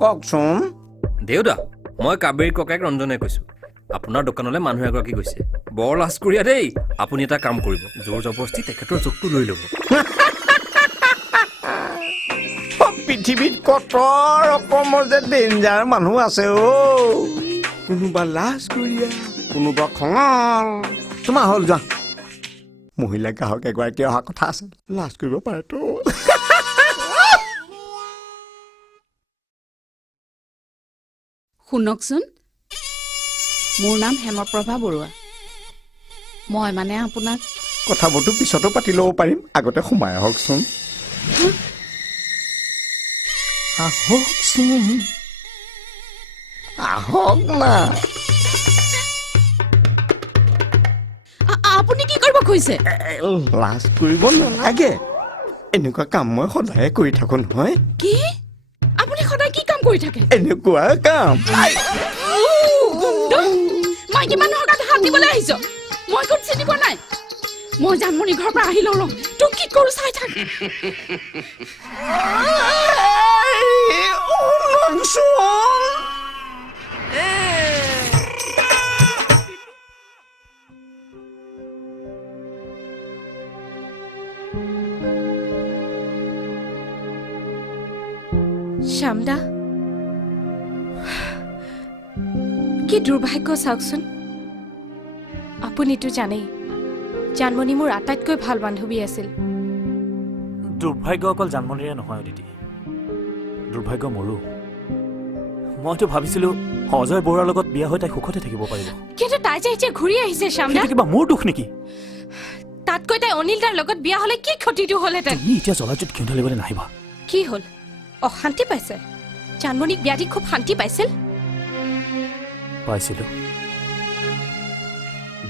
কওকচোন দেউতা মই কাবেৰী ককাইক ৰঞ্জনে কৈছো আপোনাৰ দোকানলৈ মানুহ এগৰাকী গৈছে বৰ লাজকুৰীয়া দেই আপুনি এটা কাম কৰিব জোৰ জবৰদস্তি তেখেতৰ জোকটো লৈ ল'ব পৃথিৱীত কত ৰকমৰ যে ডেঞ্জাৰ মানুহ আছে কোনোবা লাজকুৰীয়া কোনোবা খঙাল তোমাৰ হ'ল যোৱা মহিলা গ্ৰাহক এগৰাকী অহা কথা আছে লাজ কৰিব পাৰেতো শুনকচোন মোৰ নাম হেমপ্ৰভা বৰুৱা মই মানে আপোনাক কথাবোৰতো পিছতো পাতি ল'ব পাৰিম আগতে সোমাই আহকচোন আহকচোন আহক না আপুনি কি কৰিব খুজিছে লাজ কৰিব নালাগে এনেকুৱা কাম মই সদায় কৰি থাকো নহয় কি আপুনি সদায় কি কাম কৰি থাকে এনেকুৱা কাম মাইকী মানুহৰ গাত হাত দিবলৈ আহিছ মই কোন চিনি পোৱা নাই মই জানমণি ঘৰৰ পৰা আহি লওঁ তোক কি কৰো চাই থাক শ্যামদা কি দুৰ্ভাগ্য চাওকচোন আপুনিতো জানেই জানমণি মোৰ আটাইতকৈ ভাল বান্ধৱী আছিল দুৰ্ভাগ্য অকল জানমণিৰে নহয় দিদি দুৰ্ভাগ্য মোৰো মইতো ভাবিছিলো অজয় বৰুৱাৰ লগত বিয়া হৈ তাই সুখতে থাকিব পাৰিব কিন্তু তাই যে এতিয়া ঘূৰি আহিছে শ্যামদা কিবা মোৰ দুখ নেকি তাতকৈ তাই অনিল দাৰ লগত বিয়া হলে কি ক্ষতিটো হলহেঁতেন তুমি এতিয়া জলাজুত ঘিউ ঢালিবলৈ নাহিবা কি হল অশান্তি পাইছে জানমণিক বিয়া দি খুব শান্তি পাইছিল পাইছিলো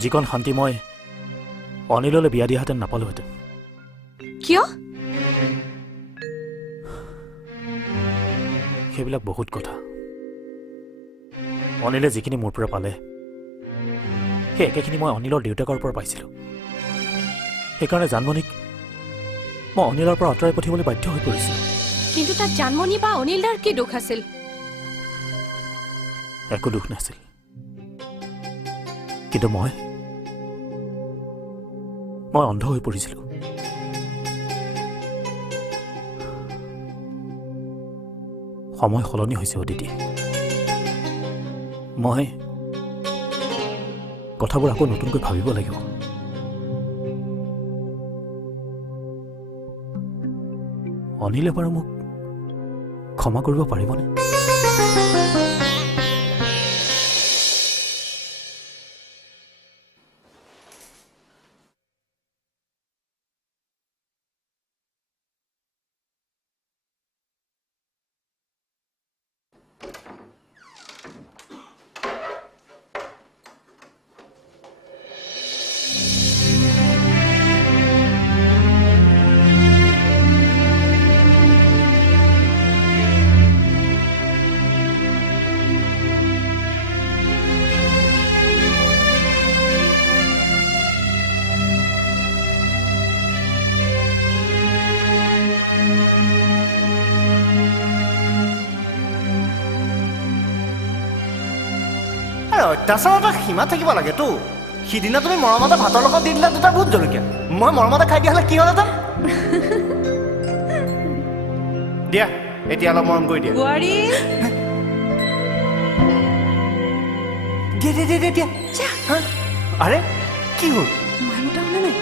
যিকণ শান্তি মই অনিললৈ বিয়া দিয়াহেঁতেন নাপালোহেঁতেন কিয় সেইবিলাক বহুত কথা অনিলে যিখিনি মোৰ পৰা পালে সেই একেখিনি মই অনিলৰ দেউতাকৰ পৰা পাইছিলো সেইকাৰণে জানমণিক মই অনিলৰ পৰা আঁতৰাই পঠিয়াবলৈ বাধ্য হৈ পৰিছিলো কিন্তু তাত জানমণি বা অনিল দাৰ কি দুখ আছিল একো দুখ নাছিল কিন্তু মই অন্ধ হৈ পৰিছিলো সময় সলনি হৈছে অদিতি মই কথাবোৰ আকৌ নতুনকৈ ভাবিব লাগিব অনিলে বাৰু মোক ক্ষমা কৰিব পাৰিবনে? অত্যাচাৰৰ এটা সীমা থাকিব লাগেতো। সিদিনা তুমি মৰমতে ভাতৰ লগত দি দিলা 2টা ভোট জলকীয়া, মই মৰমতে খাই দিয়া হ'লে কি হ'লহেঁতেন? দিয়া এতিয়া অলপ মৰম কৰি দিয়া। বোৱাৰী দিয়া। আৰে কি হ'ল? মাইমতা শুনা নাই?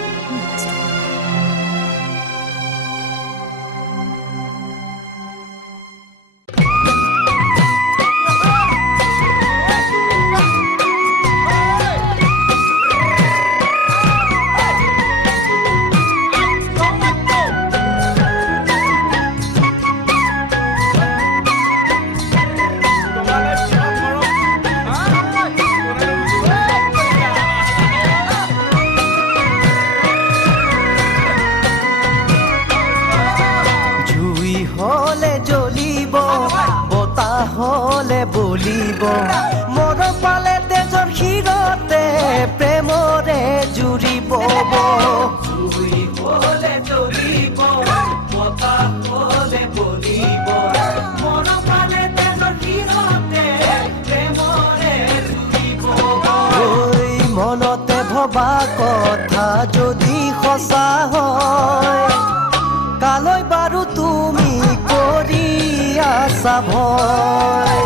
হলে বলিব মন পালে তেজৰ শিৰতে প্ৰেমৰে জুৰিব জুই হলে জ্বলিব বতাহ হলে বলিব মন পালে তেজৰ শিৰতে প্ৰেমৰে জুৰিব মনতে ভবা কথা যদি সঁচা হয় কালৈ বাৰু তুমি কৰি আছা ভয়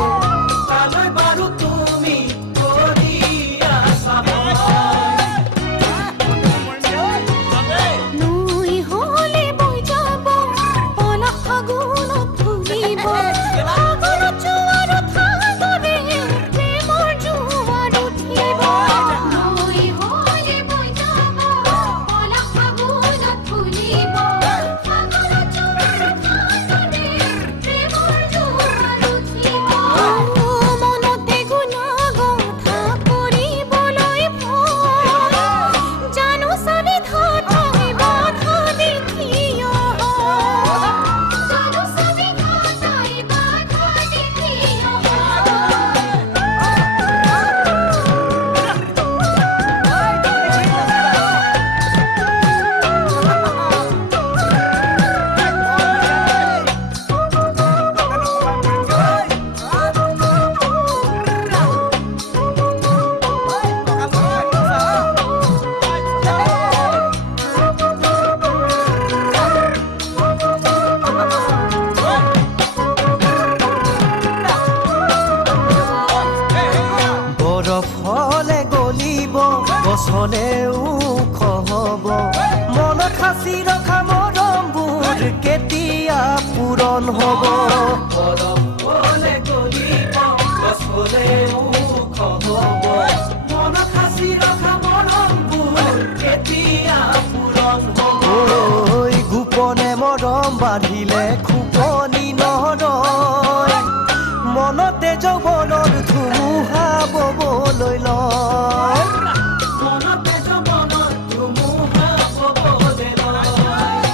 কালৈ বাৰু তুমি কৰি আছা নৈ হলে বৈ যাব পলক ফাগুনত ফুলিব ফাগুনত জোৱাৰ ঠাণ্ডৰে প্ৰেমৰ জোৱাৰ উঠিব নৈ হলে বৈ যাব পলক ফাগুনত ফুলিব ফাগুনত জোৱাৰ ঠাণ্ডৰে প্ৰেমৰ জোৱাৰ উঠিব মনতে গুণা কথা কৰিবলৈ ভয় জানো চাবি ধৰি বাধা দেখিও জানো চাবি ধৰি বাধা দেখিও বৰফ হলে গলিব গছলে ওখ হব মনত সাঁচি ৰখা মৰমবোৰ কেতিয়া পূৰণ হব বৰফ হলে গলিব গছলে ওখ হব মনত সাঁচি ৰখা মৰমবোৰ কেতিয়া পূৰণ হব গোপনে মৰম বাঢ়িলে খুপনি নৰয় মনতে যৌৱনৰ ধুমুহা ববলৈ লয় মনতে যৌৱনৰ ধুমুহা ববলৈ লয়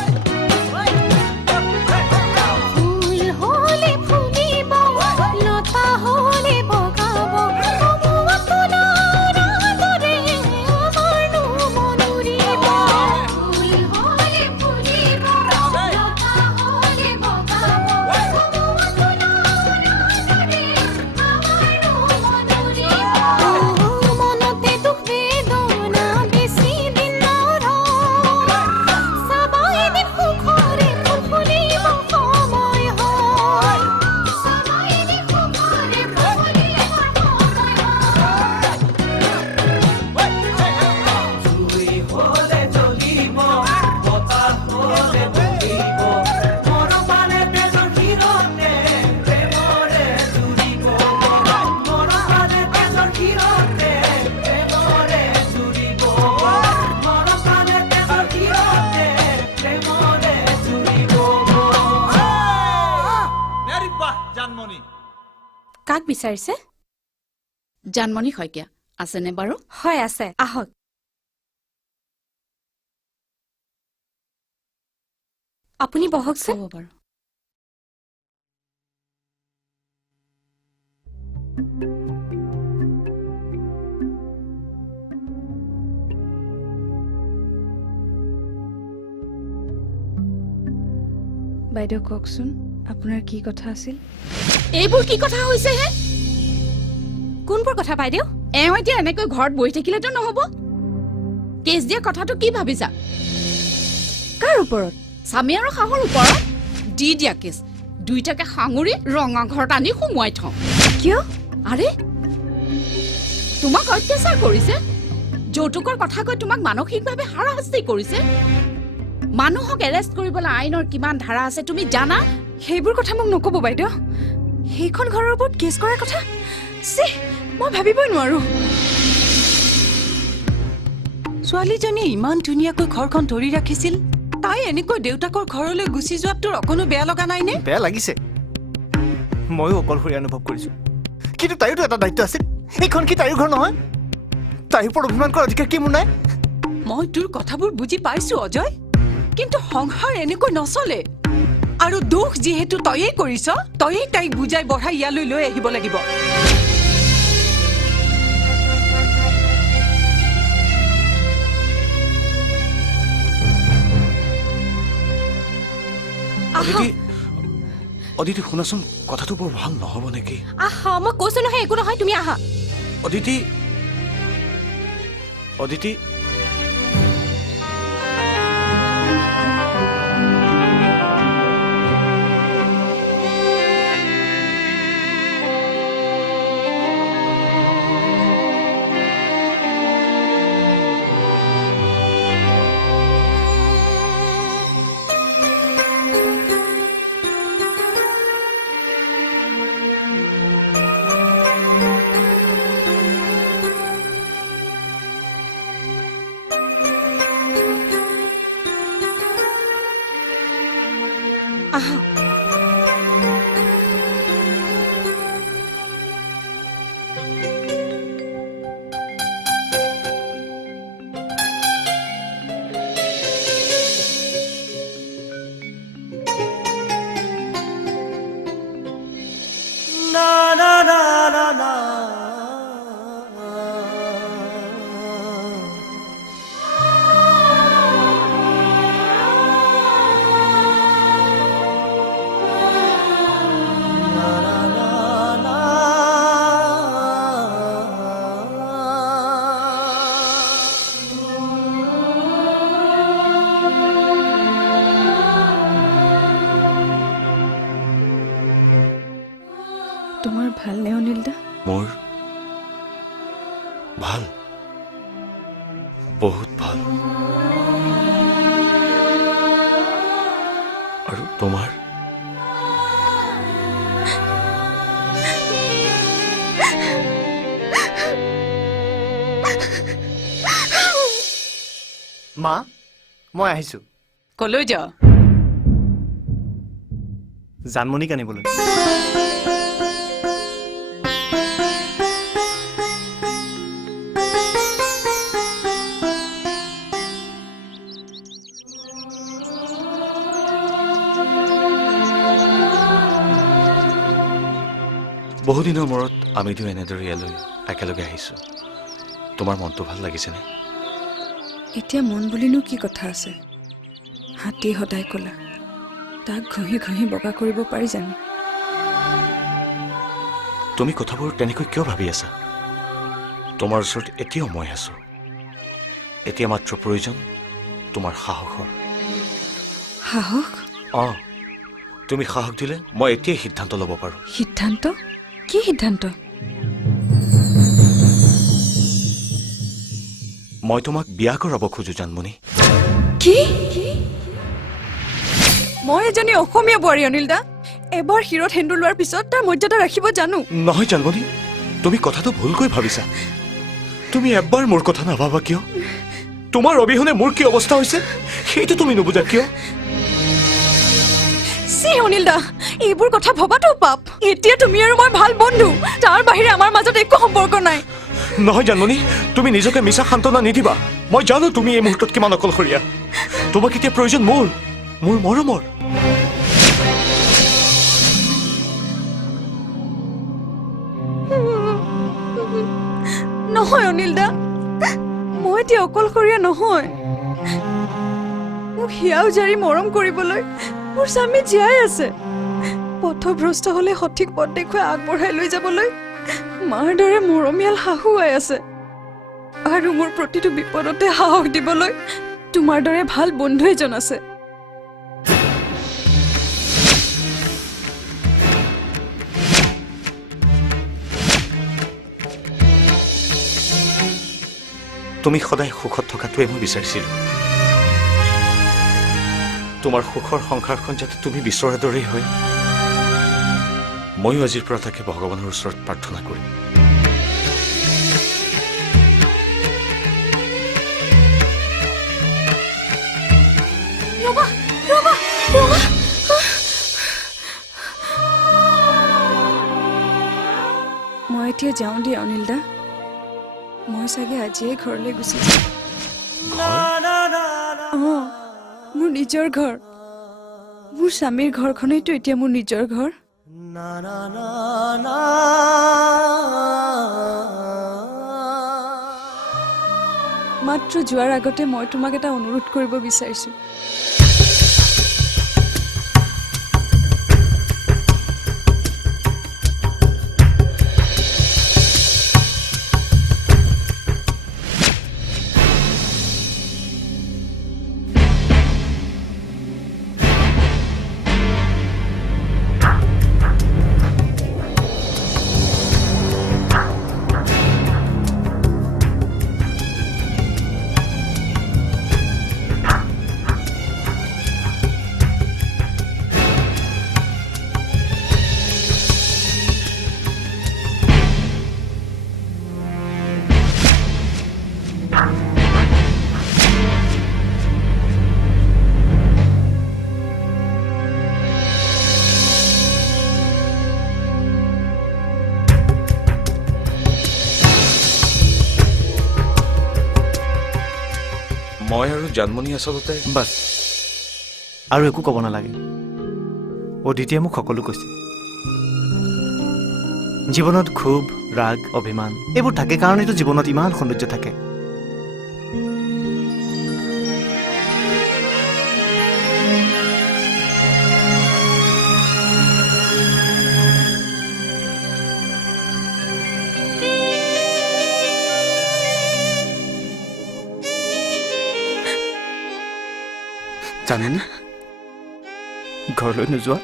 ফুল হলে ফুলিব লতা হলে বগাব কমোৱা ফুলৰ আদৰে আমাৰনো মনুৰিব ফুল হলে ফুলিব লতা হলে বগাব কাক বিচাৰিছে? জানমণি শইকীয়া আছেনে বাৰু? হয় আছে, আহক। আপুনি বহকচোন। হ'ব বাৰু। বাইদেউ কওকচোন, আপোনাৰ কি কথা আছিল? এইবোৰ কি কথা হৈছে হে? কোনবোৰ কথা বাইদেউ? এওঁ এতিয়া এনেকৈ ঘৰত বহি থাকিলেতো নহ'ব। কেছ দিয়া কথাটো কি ভাবিছা? কাৰ ওপৰত? স্বামী আৰু শাহুৰ ওপৰত দি দিয়া কেছ। দুইটাকে সাঙুৰি ৰঙা ঘৰত আনি সোমোৱাই থওঁ। কিয়? আৰে তোমাক অত্যাচাৰ কৰিছে, যৌতুকৰ কথা কৈ তোমাক মানসিকভাৱে হাৰাশাস্তি কৰিছে। মানুহক এৰেষ্ট কৰিবলৈ আইনৰ কিমান ধাৰা আছে তুমি জানা? সেইবোৰ কথা মোক নক'ব বাইদেউ। সেইখন ঘৰৰ ওপৰত কেছ কৰাৰ কথা মই ভাবিবই নোৱাৰো। ছোৱালীজনীয়ে ইমান ধুনীয়াকৈ ঘৰখন ধৰি ৰাখিছিল, তাই এনেকৈ দেউতাকৰ ঘৰলৈ গুচি যোৱাত তোৰ অকণো বেয়া লগা নাইনে? বেয়া লাগিছে, ময়ো অকলশৰীয়া অনুভৱ কৰিছো, কিন্তু তাইতো এটা দায়িত্ব আছিল। এইখন কি তাইৰ ঘৰ নহয়? তাইৰ ওপৰত অভিমান কৰাৰ অধিকাৰ কি মোৰ নাই? মই তোৰ কথাবোৰ বুজি পাইছো অজয়, কিন্তু সংসাৰ এনেকৈ নচলে। আৰু দোষ যিহেতু তয়েই কৰিছ, তয়েই তাইক বুজাই বঢ়াই ইয়ালৈ লৈ আহিব লাগিব। অদিতি শুনাচোন, কথাটো বৰ ভাল নহ'ব নেকি? আহা, মই কৈছো নহয় একো নহয়, তুমি আহা। অদিতি অদিতি আহা। তোমাৰ ভালনে অনিল দা? মোৰ ভাল, বহুত ভাল। আৰু তোমাৰ? মা, মই আহিছো। কলৈ যাওঁ? জানমণিক আনিবলৈ। বহুদিনৰ মূৰত আমি দুয়ো এনেদৰে ইয়ালৈ একেলগে আহিছো। তোমাৰ মনটো ভাল লাগিছেনে? এতিয়া মন বুলিনো কি কথা আছে? হাতী সদায় ক'লা, তাক ঘঁহি ঘঁহি বগা কৰিব পাৰি জানো? তুমি কথাবোৰ তেনেকৈ কিয় ভাবি আছা? তোমাৰ ওচৰত এতিয়াও মই আছো। এতিয়া মাত্ৰ প্ৰয়োজন তোমাৰ সাহসৰ। সাহস? তুমি সাহস দিলে মই এতিয়াই সিদ্ধান্ত ল'ব পাৰোঁ। সিদ্ধান্ত? কি সিদ্ধান্ত? মই তোমাক বিয়া কৰাব খোজো জানমণি। কি? মই এজনী অসমীয়া বোৱাৰী অনিল দা। এবাৰ শিৰত সেন্দুৰ লোৱাৰ পিছত তাৰ মৰ্যাদা ৰাখিব জানো। নহয় জানমণি, তুমি কথাটো ভুলকৈ ভাবিছা। তুমি এবাৰ মোৰ কথা নাভাবা কিয়? তোমাৰ অবিহনে মোৰ কি অৱস্থা হৈছে সেইটো তুমি নুবুজা কিয়? চি অনিল দা এইবোৰ কথা ভবাটো পাপ এতিয়া তুমি আৰু মই ভাল বন্ধু তাৰ বাহিৰে আমাৰ মাজত একো সম্পৰ্ক নাই নহয় জানমণি তুমি নিজকে মিছা সান্তনা নিদিবা মই জানো তুমি এই মুহূৰ্তত কিমান অকলশৰীয়া তোমাক এতিয়া প্ৰয়োজন মোৰ মৰমৰ নহয় অনিল দা মই এতিয়া অকলশৰীয়া নহয় মোক হিয়াও জাৰি মৰম কৰিবলৈ মোৰ স্বামী জীয়াই আছে পথভ্ৰষ্ট হলে সঠিক পথ দেখুৱাই আগবঢ়াই লৈ যাবলৈ মাৰ দৰে মৰমীয়াল শাহু আই আছে আৰু মোৰ প্ৰতিটো বিপদতে সাহস দিবলৈ তোমাৰ দৰে ভাল বন্ধু এজন আছে তুমি সদায় সুখত থকাটোৱে মই বিচাৰিছিলোঁ তোমাৰ সুখৰ সংসাৰখন যাতে তুমি বিচৰাৰ দৰেই হয় ময়ো আজিৰ পৰা তাকে ভগৱানৰ ওচৰত প্ৰাৰ্থনা কৰিম মই এতিয়া যাওঁ দিয়া অনিল দা মই চাগে আজিয়ে ঘৰলৈ গুচি যাম মোৰ নিজৰ ঘৰ মোৰ স্বামীৰ ঘৰখনেইতো এতিয়া মোৰ নিজৰ ঘৰ মাত্ৰ যোৱাৰ আগতে মই তোমাক এটা অনুৰোধ কৰিব বিচাৰিছো মই আৰু জানমণি আচলতে বাছ আৰু একো ক'ব নালাগে অদিতিয়ে মোক সকলো কৈছে জীৱনত ক্ষোভ ৰাগ অভিমান এইবোৰ থাকে কাৰণেতো জীৱনত ইমান সৌন্দৰ্য থাকে জানেনে ঘৰলৈ নোযোৱা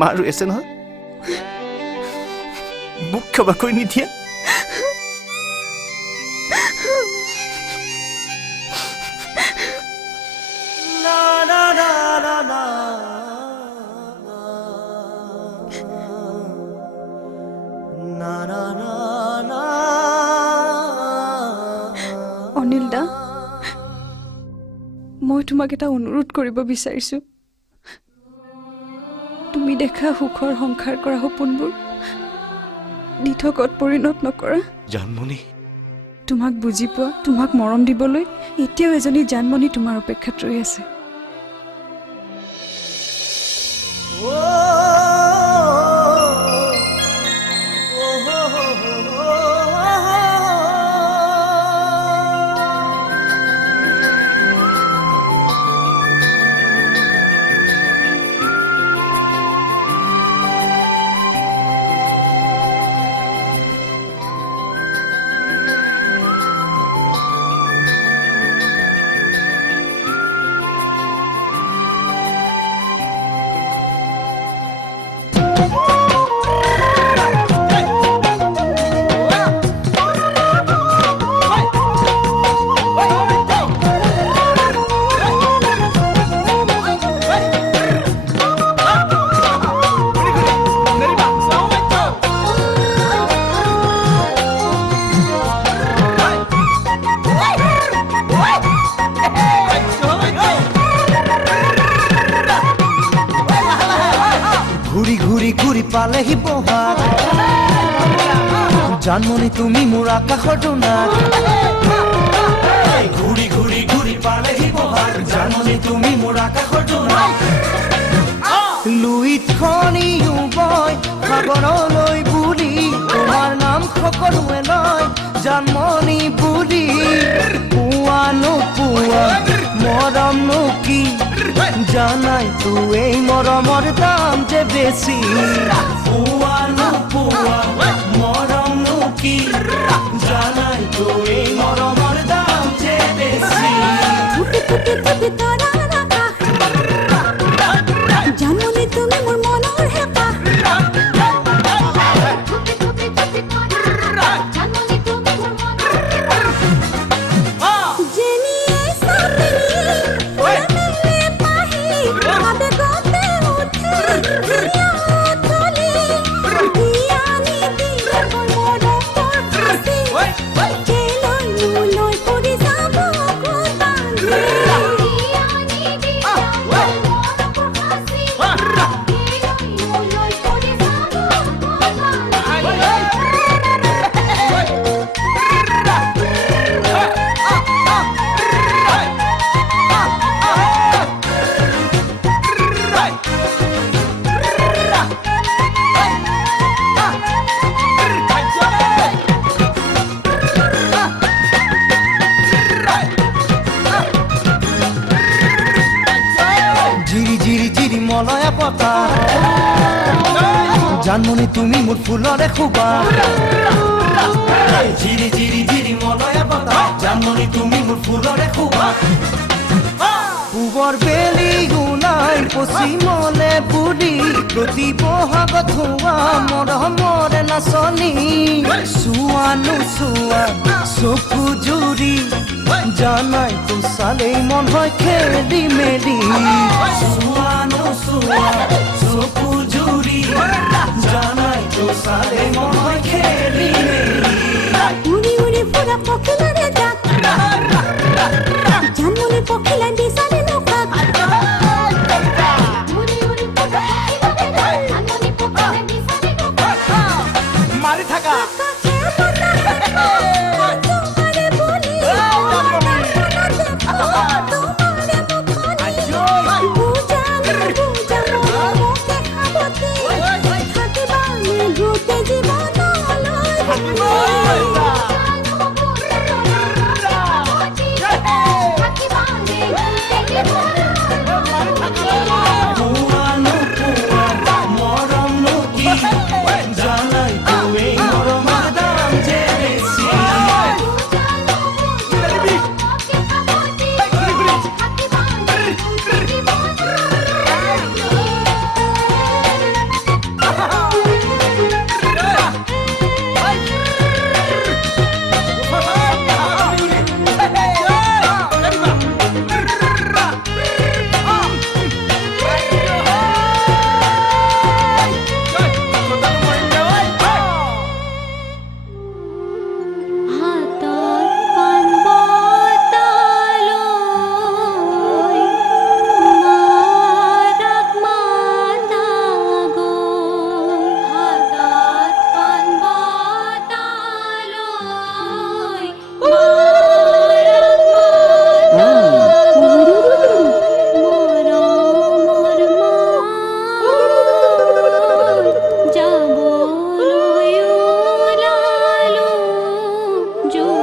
মা ৰৈ আছে নহয় মোক ক্ষমা কৰি নিদিয়ে অনিল দা মই তোমাক এটা অনুৰোধ কৰিব বিচাৰিছো তুমি দেখা সুখৰ সংসাৰ কৰা সপোনবোৰ দিঠকত পৰিণত নকৰা জানমণি তোমাক বুজি পোৱা তোমাক মৰম দিবলৈ এতিয়াও এজনী জানমণি তোমাৰ অপেক্ষাত ৰৈ আছে ঘূৰি ঘূৰি পালেহি বহাগ জানমণি তুমি মোৰ আকাশৰ জোনাক ঘূৰি ঘূৰি ঘূৰি পালেহি বহাগ জানমণি তুমি মোৰ আকাশৰ জোনাক লুইত খনিও বয় সাগৰলৈ বুলি তোমাৰ নাম সকলোৱে লয় জানমণি বুলি পোৱা নোপোৱা মৰমনো কি জানাই তো এই মৰমৰ দাম যে বেছি পোৱা নোপোৱা মৰমনো কি জানাই তো এই মৰমৰ দাম যে বেছি জানমণি তুমি মোৰ মনৰ হেঁপাহ মলয়া পতা জানমণি তুমি মোৰ ফুলৰে খুবা ঝিৰি ঝিৰি ঝিৰি মলয়া পতা জানমণি তুমি মোৰ ফুলৰে খুবা পূবৰ বেলি ওলাই পশ্চিমলে বুঢ়ী প্ৰতি বহাগত হোৱা মৰমৰে নাচনি চোৱা নোচোৱা চকু জুৰি জানাই তো চালেই মন হয় খেলি মেলি চোৱা নোচোৱা চকু জুৰি জানাই তো চালেই মন হয় খেলি মেলি উৰি উৰি ফুৰা পখিলাৰে জাক জানমণি পখিলাই বিচাৰি নখাক মাৰি থাকা जो